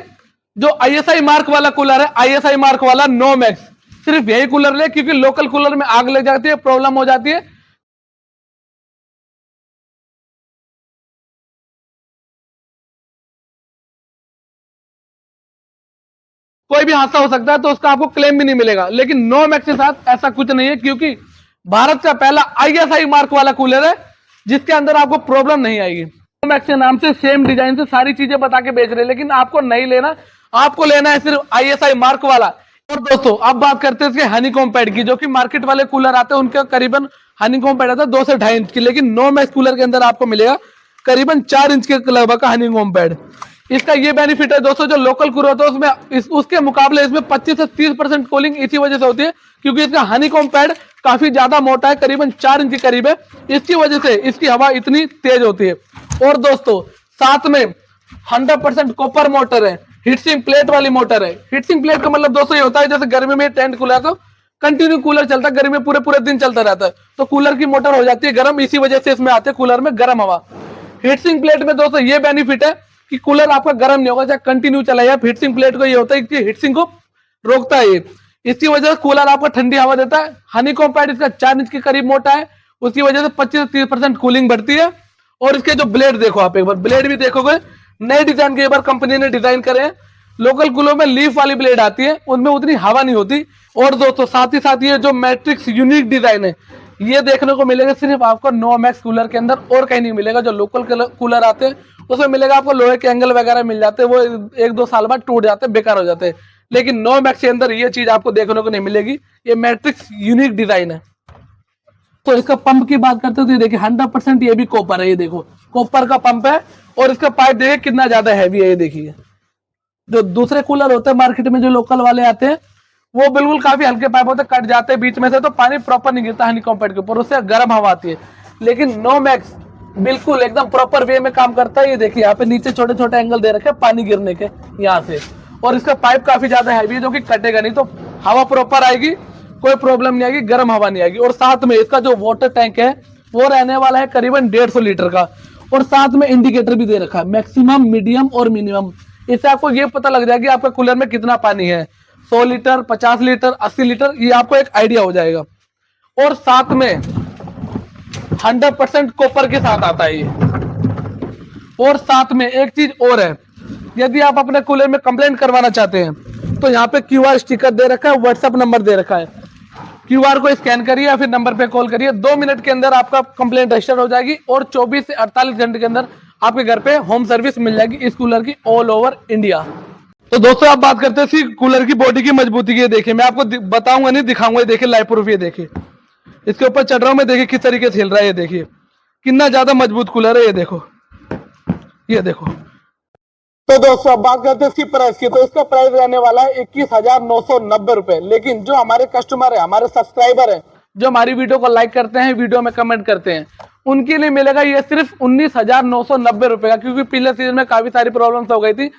जो ISI मार्क वाला कूलर है, ISI मार्क वाला नो मैक्स, सिर्फ यही कूलर ले, क्योंकि लोकल कूलर में आग लग जाती है, प्रॉब्लम हो जाती है। कोई भी हादसा हो सकता है तो उसका आपको क्लेम भी नहीं मिलेगा, लेकिन नो मैक्स के साथ ऐसा कुछ नहीं है, क्योंकि भारत का पहला ISI मार्क वाला कूलर है जिसके अंदर आपको प्रॉब्लम नहीं आएगी। नो मैक्स के नाम से सेम डिजाइन से सारी चीजें बता के बेच रहे हैं, लेकिन आपको नहीं लेना, आपको लेना है सिर्फ ISI मार्क वाला। और दोस्तों अब बात करते हैं इसके हनीकॉम्ब पैड की, जो कि मार्केट वाले कूलर आते हैं उनका करीबन हनीकॉम्ब पैड आता है 2 से 2.5 इंच की, लेकिन नो मैक्स कूलर के अंदर आपको मिलेगा करीबन 4 इंच के लगभग का हनीकॉम्ब पैड। इसका ये बेनिफिट है दोस्तों, जो लोकल कूलर होता है उसमें उसके मुकाबले इसमें 25 से 30% कूलिंग इसी वजह से होती है, क्योंकि इसका हनीकॉम्ब पैड काफी ज्यादा मोटा है, करीबन 4 इंच के करीब है। इसकी वजह से इसकी हवा इतनी तेज होती है। और दोस्तों साथ में 100% कॉपर मोटर है, हीटसिंक प्लेट वाली मोटर है। हीटसिंक प्लेट का मतलब दोस्तों ये होता है जैसे गर्मी में टेंट कूलर तो कंटिन्यू कूलर चलता है, गर्मी में पूरे पूरे दिन चलता रहता है, तो कूलर की मोटर हो जाती है गर्म, इसी वजह से इसमें आते हैं कूलर में गर्म हवा। हीटसिंक प्लेट में दोस्तों ये बेनिफिट है कि कूलर आपका गर्म नहीं होगा, चाहे कंटिन्यू चलाइए। हीटसिंक प्लेट को ये होता है कि हीटसिंक को रोकता है, इसकी वजह से कूलर आपको ठंडी हवा देता है। हनीकॉम्ब पैड इसका 4 इंच के करीब मोटा है, उसकी वजह से 25 से 30% कूलिंग बढ़ती है। और इसके जो ब्लेड देखो, आप एक बार ब्लेड भी देखोगे, नए डिजाइन के एक बार कंपनी ने डिजाइन करे हैं। लोकल कूलर में लीफ वाली ब्लेड आती है, उनमें उतनी हवा नहीं होती। और दोस्तों साथ ही साथ ये जो मैट्रिक्स यूनिक डिजाइन है, ये देखने को मिलेगा सिर्फ आपको नो मैक्स कूलर के अंदर, और कहीं नहीं मिलेगा। जो लोकल कूलर आते हैं उसमें मिलेगा आपको लोहे के एंगल वगैरह मिल जाते हैं, वो 1-2 साल बाद टूट जाते हैं, बेकार हो जाते हैं। लेकिन नो मैक्स के अंदर ये चीज आपको देखने को नहीं मिलेगी, ये मैट्रिक्स यूनिक डिजाइन है। तो इसका पंप की बात करते हो तो ये देखिए 100% ये भी कॉपर है, ये देखो कॉपर का पंप है। और इसका पाइप देखिए कितना ज्यादा हैवी है, ये देखिए। जो दूसरे कूलर होते हैं मार्केट में जो लोकल वाले आते हैं वो बिल्कुल काफी हल्के पाइप होते हैं, कट जाते हैं बीच में से, तो पानी प्रॉपर नहीं गिरता हनीकॉम्ब पैड के ऊपर, उससे गर्म हवा आती है। लेकिन नो मैक्स बिल्कुल एकदम प्रॉपर वे में काम करता है। ये देखिए यहाँ पे नीचे छोटे छोटे एंगल दे रखे हैं पानी गिरने के यहाँ से, और इसका पाइप काफी ज्यादा हैवी है जो कि कटेगा नहीं, तो हवा प्रॉपर आएगी, कोई प्रॉब्लम नहीं आएगी, गर्म हवा नहीं आएगी। और साथ में इसका जो वाटर टैंक है वो रहने वाला है करीबन 150 लीटर का, और साथ में इंडिकेटर भी दे रखा है मैक्सिमम, मीडियम और मिनिमम। इससे आपको ये पता लग जाएगा आपका कूलर में कितना पानी है, 100 लीटर, 50 लीटर, 80 लीटर, ये आपको एक आइडिया हो जाएगा। और साथ में 100% कॉपर के साथ आता है ये। और साथ में एक चीज और है, यदि आप अपने कूलर में कंप्लेंट करवाना चाहते हैं तो यहाँ पे QR स्टिकर दे रखा है, व्हाट्सएप नंबर दे रखा है। QR को स्कैन करिए या फिर नंबर पे कॉल करिए, 2 मिनट के अंदर आपका कंप्लेंट रजिस्टर हो जाएगी, और 24 से 48 घंटे के अंदर आपके घर पे होम सर्विस मिल जाएगी इस कूलर की ऑल ओवर इंडिया। तो दोस्तों आप बात करते हैं इसी कूलर की बॉडी की मजबूती की। देखिए मैं आपको बताऊंगा नहीं, दिखाऊंगा। देखिए लाइव प्रूफ, ये देखिए इसके ऊपर चढ़ रहा हूं मैं, देखिए किस तरीके से हिल रहा है, ये देखिए कितना ज्यादा मजबूत कूलर है, ये देखो, ये देखो। तो दोस्तों अब बात करते हैं इसकी प्राइस की। तो इसका प्राइस रहने वाला है 21,990 रुपए। लेकिन जो हमारे कस्टमर है, हमारे सब्सक्राइबर है, जो हमारी वीडियो को लाइक करते हैं, वीडियो में कमेंट करते हैं, उनके लिए मिलेगा ये सिर्फ 19,990 रुपए का। क्योंकि पिछले सीजन में काफी सारी प्रॉब्लम्स हो गई थी,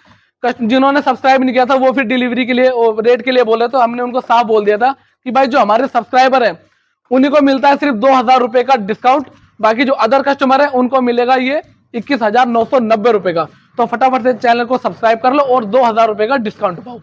जिन्होंने सब्सक्राइब नहीं किया था वो फिर डिलीवरी के लिए रेट के लिए बोले, तो हमने उनको साफ बोल दिया था कि भाई जो हमारे सब्सक्राइबर है उन्हीं को मिलता है सिर्फ 2,000 रुपए का डिस्काउंट, बाकी जो अदर कस्टमर है उनको मिलेगा ये 21,990 रुपए का। तो फटाफट से चैनल को सब्सक्राइब कर लो और 2,000 रुपए का डिस्काउंट पाओ।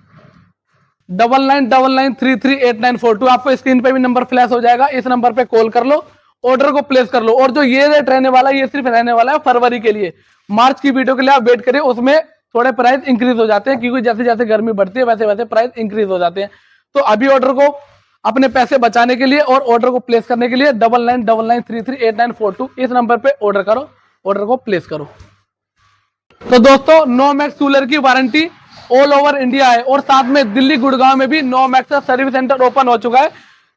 9999338942 आपको स्क्रीन पे भी नंबर फ्लैश हो जाएगा, इस नंबर पे कॉल कर लो, ऑर्डर को प्लेस कर लो। और जो ये रेट रहने वाला है ये सिर्फ रहने वाला है फरवरी के लिए, मार्च की वीडियो के लिए आप वेट करिए, उसमें थोड़े प्राइस इंक्रीज हो जाते हैं, क्योंकि जैसे जैसे गर्मी बढ़ती है वैसे वैसे प्राइस इंक्रीज हो जाते हैं। तो अभी ऑर्डर को अपने पैसे बचाने के लिए और ऑर्डर को प्लेस करने के लिए 9999338942 इस नंबर पे ऑर्डर करो, ऑर्डर को प्लेस करो। तो दोस्तों नो मैक्स कूलर की वारंटी ऑल ओवर इंडिया है, और साथ में दिल्ली गुड़गांव में भी नो मैक्स का सर्विस सेंटर ओपन हो चुका है,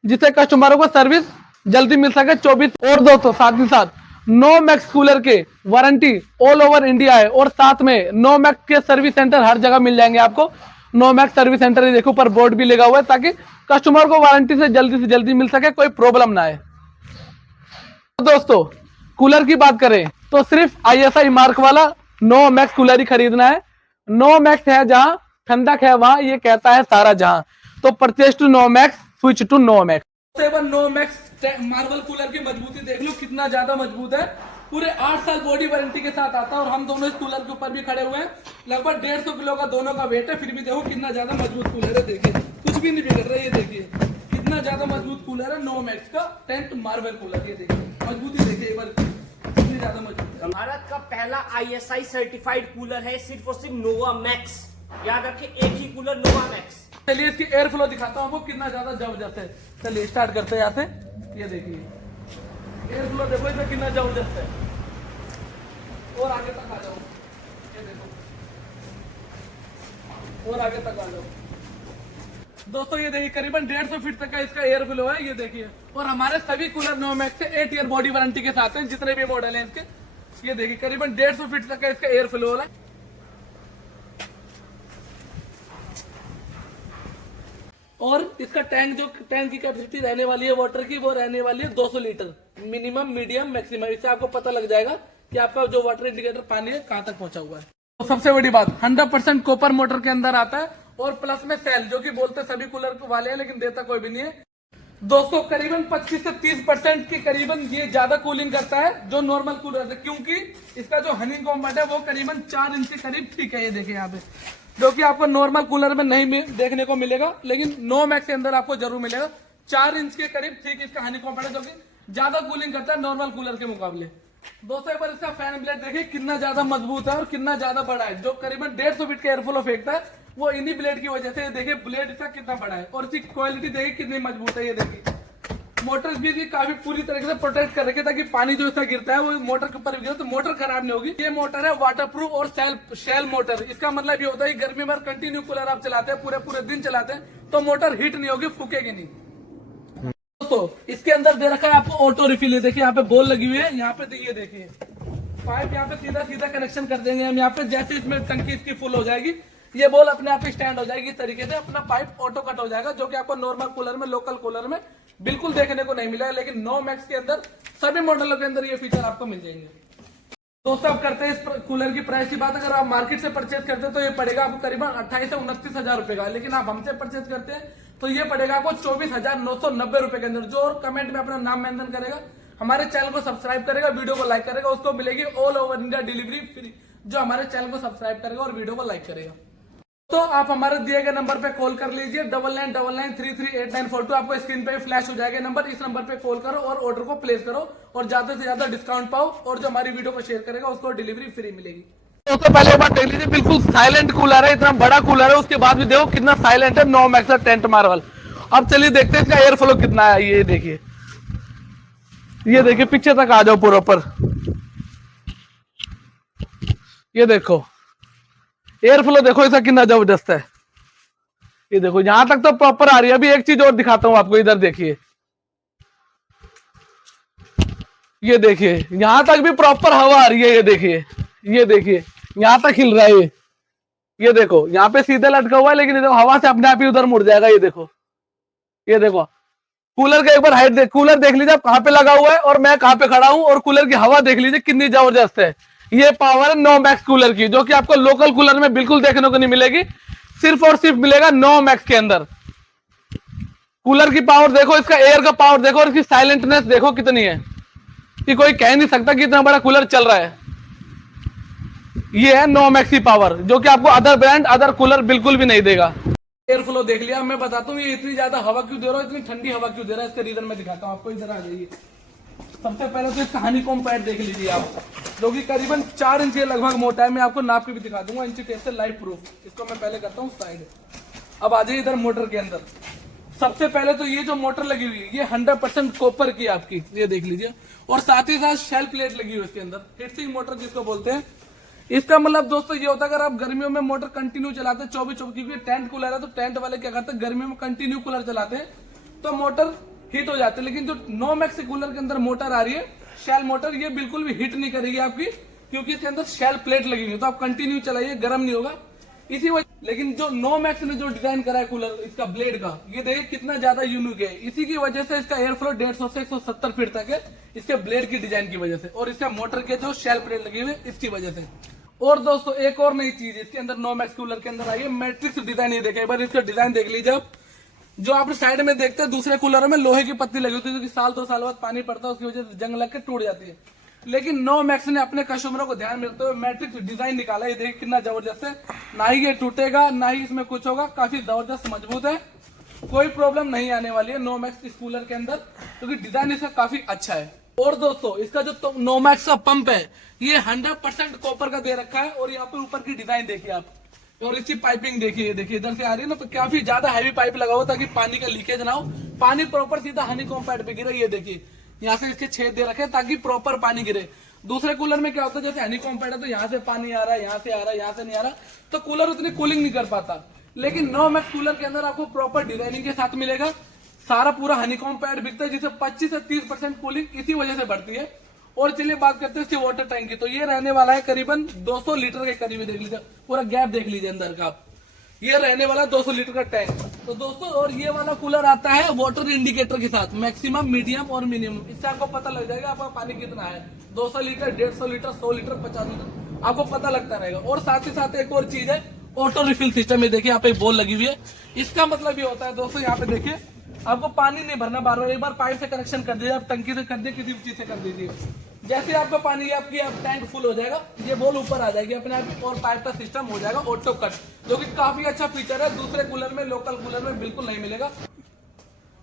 जिससे कस्टमरों को सर्विस जल्दी मिल सके 24। और दोस्तों साथ ही साथ नो मैक्स कूलर के वारंटी ऑल ओवर इंडिया है, और साथ में नो मैक्स के सर्विस सेंटर हर जगह मिल जाएंगे आपको। नो मैक्स सर्विस सेंटर ये देखो ऊपर बोर्ड भी लगा हुआ है, ताकि कस्टमर को वारंटी से जल्दी मिल सके, कोई प्रॉब्लम ना आए। दोस्तों कूलर की बात करें तो सिर्फ ISI मार्क वाला नो मैक्स कूलर ही खरीदना है। नो मैक्स है जहां, ठंडक है वहां, ये कहता है सारा जहां। तो purchase to no max, switch to no max. No max marble cooler की मजबूती देख लो कितना ज्यादा मजबूत है। पूरे 8 साल बॉडी वारंटी के साथ आता है, और हम दोनों इस कूलर के ऊपर भी खड़े हुए हैं। लगभग 150 किलो का दोनों का वेट है, फिर भी देखो कितना ज्यादा मजबूत कूलर है। देखिए कुछ भी नहीं बिगड़ रहा है, ये देखिए कितना ज्यादा मजबूत कूलर है नो मैक्स का टेंट मार्बल कूलर। ये देखिए मजबूती देखिए एक बार कितनी ज्यादा मजबूत है। भारत का पहला ISI सर्टिफाइड कूलर है सिर्फ और सिर्फ नोवा मैक्स। याद रखिए एक ही कूलर नोवा मैक्स। चलिए इसकी एयर फ्लो दिखाता हूँ आपको कितना ज्यादा जबरदस्त है। चलिए स्टार्ट करते हैं यहाँ से। ये देखिए एयर फ्लो देखो इसमें कितना जबरदस्त है, और आगे तक आ जाओ। ये देखो और आगे तक आ जाओ दोस्तों। ये देखिए करीबन 150 फीट तक का इसका एयर फ्लो है, ये देखिए। और हमारे सभी कूलर नो मैक्स से 8 ईयर बॉडी वारंटी के साथ हैं, जितने भी मॉडल हैं इसके। ये देखिए करीबन 150 फीट तक का इसका एयर फ्लो है। और इसका टैंक की कैपेसिटी रहने वाली है वाटर की, वो रहने वाली है 200 लीटर मिनिमम, मीडियम, मैक्सिमम। इससे आपको पता लग जाएगा कि आपका जो वाटर इंडिकेटर पानी है कहां तक पहुंचा हुआ है। तो सबसे बड़ी बात 100% कॉपर मोटर के अंदर आता है, और प्लस में सेल, जो कि बोलते सभी कूलर वाले हैं लेकिन देता कोई भी नहीं है। दोस्तों करीबन 25 से 30% के करीबन ये ज्यादा कूलिंग करता है जो नॉर्मल कूलर है, क्योंकि इसका जो हनी कॉम्बट है वो करीबन 4 इंच के करीब ठीक है। ये देखिए यहाँ पे, जो कि आपको नॉर्मल कूलर में नहीं देखने को मिलेगा, लेकिन नो मैक्स के अंदर आपको जरूर मिलेगा। 4 इंच के करीब ठीक इसका हनी कॉम्बट है, जो कि ज्यादा कूलिंग करता है नॉर्मल कूलर के मुकाबले। दोस्तों एक बार इसका फैन ब्लेड देखिए कितना ज्यादा मजबूत है और कितना ज्यादा बड़ा है, जो करीबन 150 फीट का एयरफ्लो फेंकता है वो इन्हीं ब्लेड की वजह से। देखिए ब्लेड इसका कितना बड़ा है, और इसकी क्वालिटी देखिए कितनी मजबूत है। ये देखिए मोटर भी काफी पूरी तरीके से प्रोटेक्ट कर रखे, ताकि पानी जो इसका गिरता है वो मोटर के ऊपर गिरे तो मोटर खराब नहीं होगी। ये मोटर है वाटरप्रूफ और शेल मोटर। इसका मतलब ये होता है कि गर्मी में कंटिन्यू कूलर आप चलाते हैं, पूरे दिन चलाते हैं, तो मोटर हीट नहीं होगी, फूकेगी नहीं। दोस्तों इसके अंदर दे रखा है आपको ऑटो रिफिल। है देखिए यहाँ पे बॉल लगी हुई है, यहाँ पे ये देखिए पाइप, यहाँ पे सीधा कनेक्शन कर देंगे हम। यहाँ पे जैसे इसमें टंकी इसकी फुल हो जाएगी, ये बॉल अपने आप स्टैंड हो जाएगी। इस तरीके से अपना पाइप ऑटो कट हो जाएगा, जो कि आपको नॉर्मल कूलर में, लोकल कूलर में बिल्कुल देखने को नहीं मिलेगा, लेकिन नो मैक्स के अंदर सभी मॉडलों के अंदर ये फीचर आपको मिल जाएंगे। दोस्तों अब करते हैं इस कूलर की प्राइस की बात। अगर आप मार्केट से परचेज करते हैं तो ये पड़ेगा आपको करीबन 28 से 29 हजार रुपए का, लेकिन आप हमसे परचेज करते हैं तो ये पड़ेगा आपको 24,990 रुपए के अंदर। जो और कमेंट में अपना नाम मेंशन करेगा, हमारे चैनल को सब्सक्राइब करेगा, वीडियो को लाइक करेगा, उसको मिलेगी all over India delivery free, जो हमारे चैनल को सब्सक्राइब करेगा और वीडियो को लाइक करेगा। तो आप हमारे दिए गए नंबर पे कॉल कर लीजिए 9999338942। आपको स्क्रीन पे फ्लैश हो जाएगा नंबर, इस नंबर पे कॉल करो और ऑर्डर को प्लेस करो, और ज्यादा से ज्यादा डिस्काउंट पाओ, और जो हमारी वीडियो को शेयर करेगा उसको डिलीवरी फ्री मिलेगी। दोस्तों पहले बात देख लीजिए, बिल्कुल साइलेंट कूलर है, इतना बड़ा कूलर है, उसके बाद भी देखो कितना साइलेंट है, नो मैक्स टेंट मार्बल। अब चलिए देखते हैं इसका एयर फ्लो कितना है। ये देखिए पीछे तक आ जाओ प्रॉपर। ये देखो एयर फ्लो देखो इसका कितना जबरदस्त है। ये देखो यहां तक तो प्रॉपर आ रही है। अभी एक चीज और दिखाता हूं आपको, इधर देखिए, ये देखिए यहां तक भी प्रॉपर हवा आ रही है। ये देखिए यहां तक हिल रहा है। ये देखो यहाँ पे सीधे लटका हुआ है, लेकिन ये देखो हवा से अपने आप ही उधर मुड़ जाएगा। ये देखो कूलर का एक बार हाइट कूलर देख लीजिए आप कहां पे लगा हुआ है और मैं कहां पे खड़ा हूं, और कूलर की हवा देख लीजिए कितनी जबरदस्त है। ये पावर है नो मैक्स कूलर की, जो कि आपको लोकल कूलर में बिल्कुल देखने को नहीं मिलेगी, सिर्फ और सिर्फ मिलेगा नो मैक्स के अंदर। कूलर की पावर देखो, इसका एयर का पावर देखो, और इसकी साइलेंटनेस देखो कितनी है कि कोई कह नहीं सकता कि इतना बड़ा कूलर चल रहा है। ये है नो मैक्स की पावर, जो कि आपको अदर ब्रांड, अदर कूलर बिल्कुल भी नहीं देगा। एयर फ्लो देख लिया, मैं बताता हूँ ये इतनी ज्यादा हवा क्यों दे रहा है, इतनी ठंडी हवा क्यों दे रहा है, इसका रीजन मैं दिखाता हूँ आपको। इधर आ जाइए। सबसे पहले तो इसका हनीकॉम्ब पैड देख लीजिए आप, जो कि करीबन 4 इंच के लगभग मोटा है। मैं आपको नाप के भी दिखा दूंगा इंची टेप से, लाइफ प्रूफ। इसको मैं पहले करता हूँ साइड। अब आ जाइए इधर मोटर के अंदर। सबसे पहले तो ये जो मोटर लगी हुई है ये 100% कॉपर की आपकी, ये देख लीजिए, और साथ ही साथ शेल प्लेट लगी हुई है इसके अंदर, हीटसिंक मोटर जिसको बोलते हैं। इसका मतलब दोस्तों ये होता है अगर आप गर्मियों में मोटर कंटिन्यू चलाते हैं 24, क्योंकि टेंट कूलर है, तो टेंट वाले क्या करते हैं गर्मियों में कंटिन्यू कूलर चलाते हैं, तो मोटर हीट हो जाते हैं। लेकिन जो नोमैक्स कूलर के अंदर मोटर आ रही है शेल मोटर, ये बिल्कुल भी हीट नहीं करेगी आपकी, क्योंकि इसके अंदर शेल प्लेट लगी हुई है, तो आप कंटिन्यू चलाइए, गर्म नहीं होगा इसी वजह। लेकिन जो नोमैक्स ने जो डिजाइन करा है कूलर इसका ब्लेड का, ये देखिए कितना ज्यादा यूनिक है। इसी की वजह से इसका एयर फ्लो 150 से 170 फीट तक है, इसके ब्लेड की डिजाइन की वजह से, और इसका मोटर के जो शेल प्लेट लगी हुई है इसकी वजह से। और दोस्तों एक और नई चीज इसके अंदर नोमैक्स कूलर के अंदर आई है, मैट्रिक्स डिजाइन। ये देखिए एक बार इसका डिजाइन देख लीजिए आप। जो आप साइड में देखते हैं दूसरे कूलरों में लोहे की पत्ती लगी होती है, क्योंकि साल 2 साल बाद पानी पड़ता है, उसकी वजह से जंग लग के टूट जाती है। लेकिन नोमैक्स ने अपने कस्टमरों को ध्यान में रखते हुए मैट्रिक्स डिजाइन निकाला। ये देखिए कितना जबरदस्त है, ना ही ये टूटेगा ना ही इसमें कुछ होगा, काफी जबरदस्त मजबूत है, कोई प्रॉब्लम नहीं आने वाली है नोमैक्स इस कूलर के अंदर, क्योंकि डिजाइन इसका काफी अच्छा है। और दोस्तों इसका जो नोमैक्स का पंप है ये 100% कॉपर का दे रखा है, और यहाँ पे ऊपर की डिजाइन देखिए आप, और इसकी पाइपिंग देखिए, देखिए इधर से आ रही है ना, तो काफी ज्यादा हैवी पाइप लगा हुआ ताकि पानी का लीकेज ना हो, पानी प्रॉपर सीधा हनीकॉम्ब पैड पे गिरे। ये देखिए यहाँ से इसके छेद दे रखे हैं ताकि प्रॉपर पानी गिरे। दूसरे कूलर में क्या होता है, जैसे हनीकॉम्ब पैड है तो यहाँ से पानी आ रहा है, यहाँ से आ रहा है, यहाँ से नहीं आ रहा, तो कूलर उतनी कूलिंग नहीं कर पाता। लेकिन नोमैक्स कूलर के अंदर आपको प्रॉपर डिजाइनिंग के साथ मिलेगा, सारा पूरा हनीकॉम्ब पैड बिकता है, जिससे 25 से 30% कूलिंग इसी वजह से बढ़ती है। और चलिए बात करते हैं इसकी वाटर टैंक की, तो ये रहने वाला है करीबन 200 लीटर के करीब, देख लीजिए पूरा गैप देख लीजिए अंदर का आप, ये रहने वाला 200 लीटर का टैंक। तो दोस्तों और ये वाला कूलर आता है वाटर इंडिकेटर के साथ, मैक्सिमम, मीडियम और मिनिमम, इससे आपको पता लग जाएगा आपका पानी कितना है, 200 लीटर, 150 लीटर, 100 लीटर, 50 लीटर, आपको पता लगता रहेगा। और साथ ही साथ एक और चीज है ऑटो रिफिल सिस्टम में, देखिए यहाँ पे बॉल लगी हुई है। इसका मतलब ये होता है दोस्तों, यहाँ पे देखिए आपको पानी नहीं भरना बार बार, एक बार पाइप से कनेक्शन कर दीजिए, आप टंकी से कर दीजिए, किसी भी चीज से कर दीजिए, जैसे आपका पानी आपकी टैंक फुल हो जाएगा ये बॉल ऊपर आ जाएगी अपने आप ही, और पाइप का सिस्टम हो जाएगा ऑटो कट, जो कि काफी अच्छा फीचर है, दूसरे कूलर में, लोकल कूलर में बिल्कुल नहीं मिलेगा।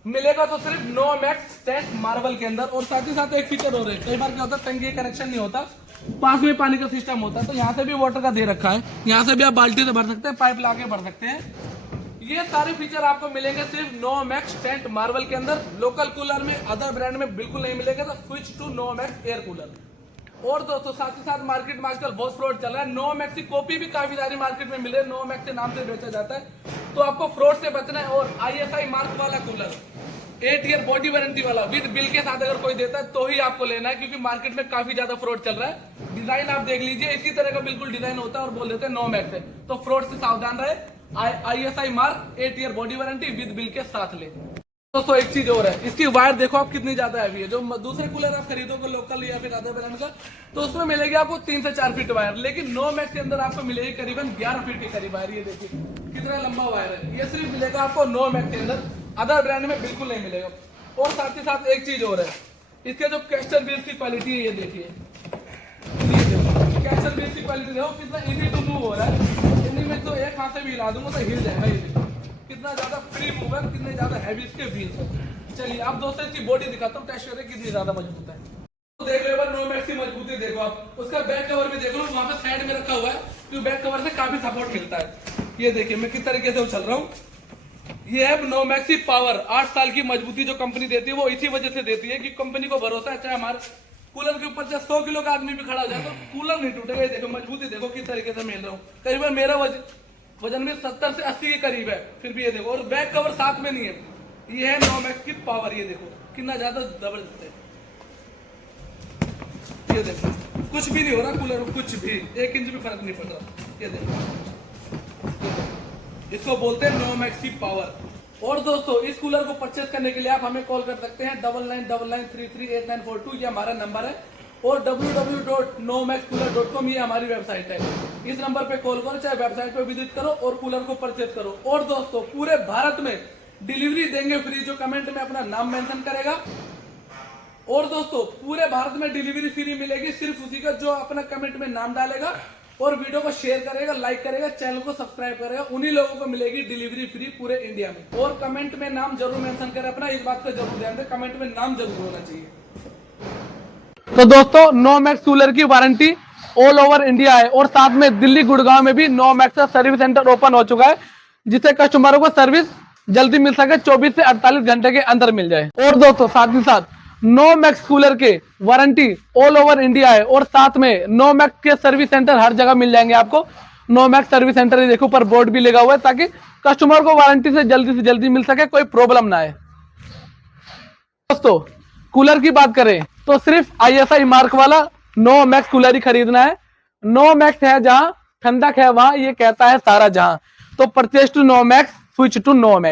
मिलेगा तो सिर्फ नोमैक्स टैंक मार्बल के अंदर। और साथ ही साथ एक फीचर और है, कई बार क्या होता है टंकी का कनेक्शन नहीं होता, पास में पानी का सिस्टम होता है, तो यहाँ से भी वाटर का दे रखा है, यहाँ से भी आप बाल्टी से भर सकते हैं, पाइप लाके भर सकते हैं। ये सारे फीचर आपको मिलेंगे सिर्फ नोमैक्स टेंट मार्बल के अंदर, लोकल कूलर में, अदर ब्रांड में बिल्कुल नहीं मिलेगा। तो स्विच टू नोमैक्स एयर कूलर। और दोस्तों साथ ही साथ मार्केट में आजकल बहुत फ्रॉड चल रहा है, नोमैक्स की कॉपी भी काफी सारी मार्केट में मिल रही है, नोमैक्स के नाम से बेचा जाता है, तो आपको फ्रॉड से बचना है। और ISI मार्क वाला कूलर 8 ईयर बॉडी वारंटी वाला विद बिल के साथ अगर कोई देता है तो ही आपको लेना है, क्योंकि मार्केट में काफी ज्यादा फ्रॉड चल रहा है। डिजाइन आप देख लीजिए, इसी तरह का बिल्कुल डिजाइन होता है और बोल देते हैं नोमैक्स है, तो फ्रॉड से सावधान रहे। ISI mark 8 year body warranty with bill के साथ ले। दोस्तों एक चीज और है, इसकी वायर देखो आप कितनी ज्यादा हैवी है। जो दूसरे कूलर आप खरीदोगे लोकल या फिर अदर ब्रांड का, तो उसमें मिलेगी आपको 3 से 4 फीट वायर, लेकिन नोमैक्स के अंदर आपको मिलेगी करीबन 11 फीट के करीब वायर। ये देखिए कितना लंबा वायर है, ये सिर्फ मिलेगा आपको नोमैक्स के अंदर, अदर ब्रांड में बिल्कुल नहीं मिलेगा। और साथ ही साथ एक चीज और है, इसके जो कैस्टर व्हील की क्वालिटी है, ये देखिए कैस्टर व्हील की क्वालिटी देखो कितना इजी टू मूव हो रहा है। इन्हीं में तो एक हाथ से भी हिला दूंगा तो हिल जाएगा, ये देखो कितना ज्यादा फ्री मूव है, कितने ज्यादा हैवी इसके व्हील्स है। चलिए अब दोस्तों इसकी बॉडी दिखाता हूँ, टेस्ट करें कितनी ज्यादा मजबूत है। तो देख लो नोमैक्स की मजबूती देखो आप, उसका बैक कवर भी देख लो, वहां पे साइड में रखा हुआ है, क्योंकि बैक कवर से काफी सपोर्ट मिलता है। ये देखिए मैं किस तरीके से उछल रहा हूँ। ये है नोमैक्स की पावर, 8 साल की मजबूती जो कंपनी देती है वो इसी वजह से देती है कि कंपनी को भरोसा है, चाहे हमारे कूलर के ऊपर चाहे 100 किलो का आदमी भी खड़ा हो जाए तो कूलर नहीं टूटेगा। ये देखो मजबूती देखो किस तरीके से मिल रहा हूँ, करीबन मेरा वजन में 70 से 80 के करीब है, फिर भी ये देखो, और बैक कवर साथ में नहीं है। ये है नोमैक्स की पावर, ये देखो कितना ज्यादा जबरदस्त है। ये देखो कुछ भी नहीं हो रहा कूलर में, कुछ भी 1 इंच भी फर्क नहीं पड़ रहा। ये देखो, इसको बोलते हैं नोमैक्स की पावर। और दोस्तों इस कूलर को परचेज करने के लिए आप हमें कॉल कर सकते हैं 9999338942, ये हमारा नंबर है, और www.nomaxcooler.com ये हमारी वेबसाइट है। इस नंबर पे कॉल करो, चाहे वेबसाइट पे विजिट करो और कूलर को परचेज करो। और दोस्तों पूरे भारत में डिलीवरी देंगे फ्री, जो कमेंट में अपना नाम मेंशन करेगा। और दोस्तों पूरे भारत में डिलीवरी फ्री मिलेगी सिर्फ उसी का जो अपना कमेंट में नाम डालेगा और वीडियो को शेयर करेगा, लाइक करेगा, चैनल को सब्सक्राइब करेगा, उन्हीं लोगों को मिलेगी डिलीवरी फ्री पूरे इंडिया में। और कमेंट में नाम जरूर मेंशन करें अपना, इस बात का जरूर ध्यान दें, कमेंट में नाम जरूर होना चाहिए। तो दोस्तों नोमैक्स कूलर की वारंटी ऑल ओवर इंडिया है, और साथ में दिल्ली गुड़गांव में भी नोमैक्स का सर्विस सेंटर ओपन हो चुका है, जिससे कस्टमरों को सर्विस जल्दी मिल सके, 24 से 48 घंटे के अंदर मिल जाए। और दोस्तों साथ ही साथ नोमैक्स कूलर के वारंटी ऑल ओवर इंडिया है, और साथ में नोमैक्स के सर्विस सेंटर हर जगह मिल जाएंगे आपको। नोमैक्स सर्विस सेंटर ये देखो ऊपर बोर्ड भी लगा हुआ है, ताकि कस्टमर को वारंटी से जल्दी मिल सके, कोई प्रॉब्लम ना आए। दोस्तों कूलर की बात करें तो सिर्फ ISI मार्क वाला नोवैक्स कूलर ही खरीदना है। नोवैक्स है जहां, ठंडक है वहां, ये कहता है सारा जहां। तो परचेज टू नोवैक्स, स्विच टू नोवैक्स।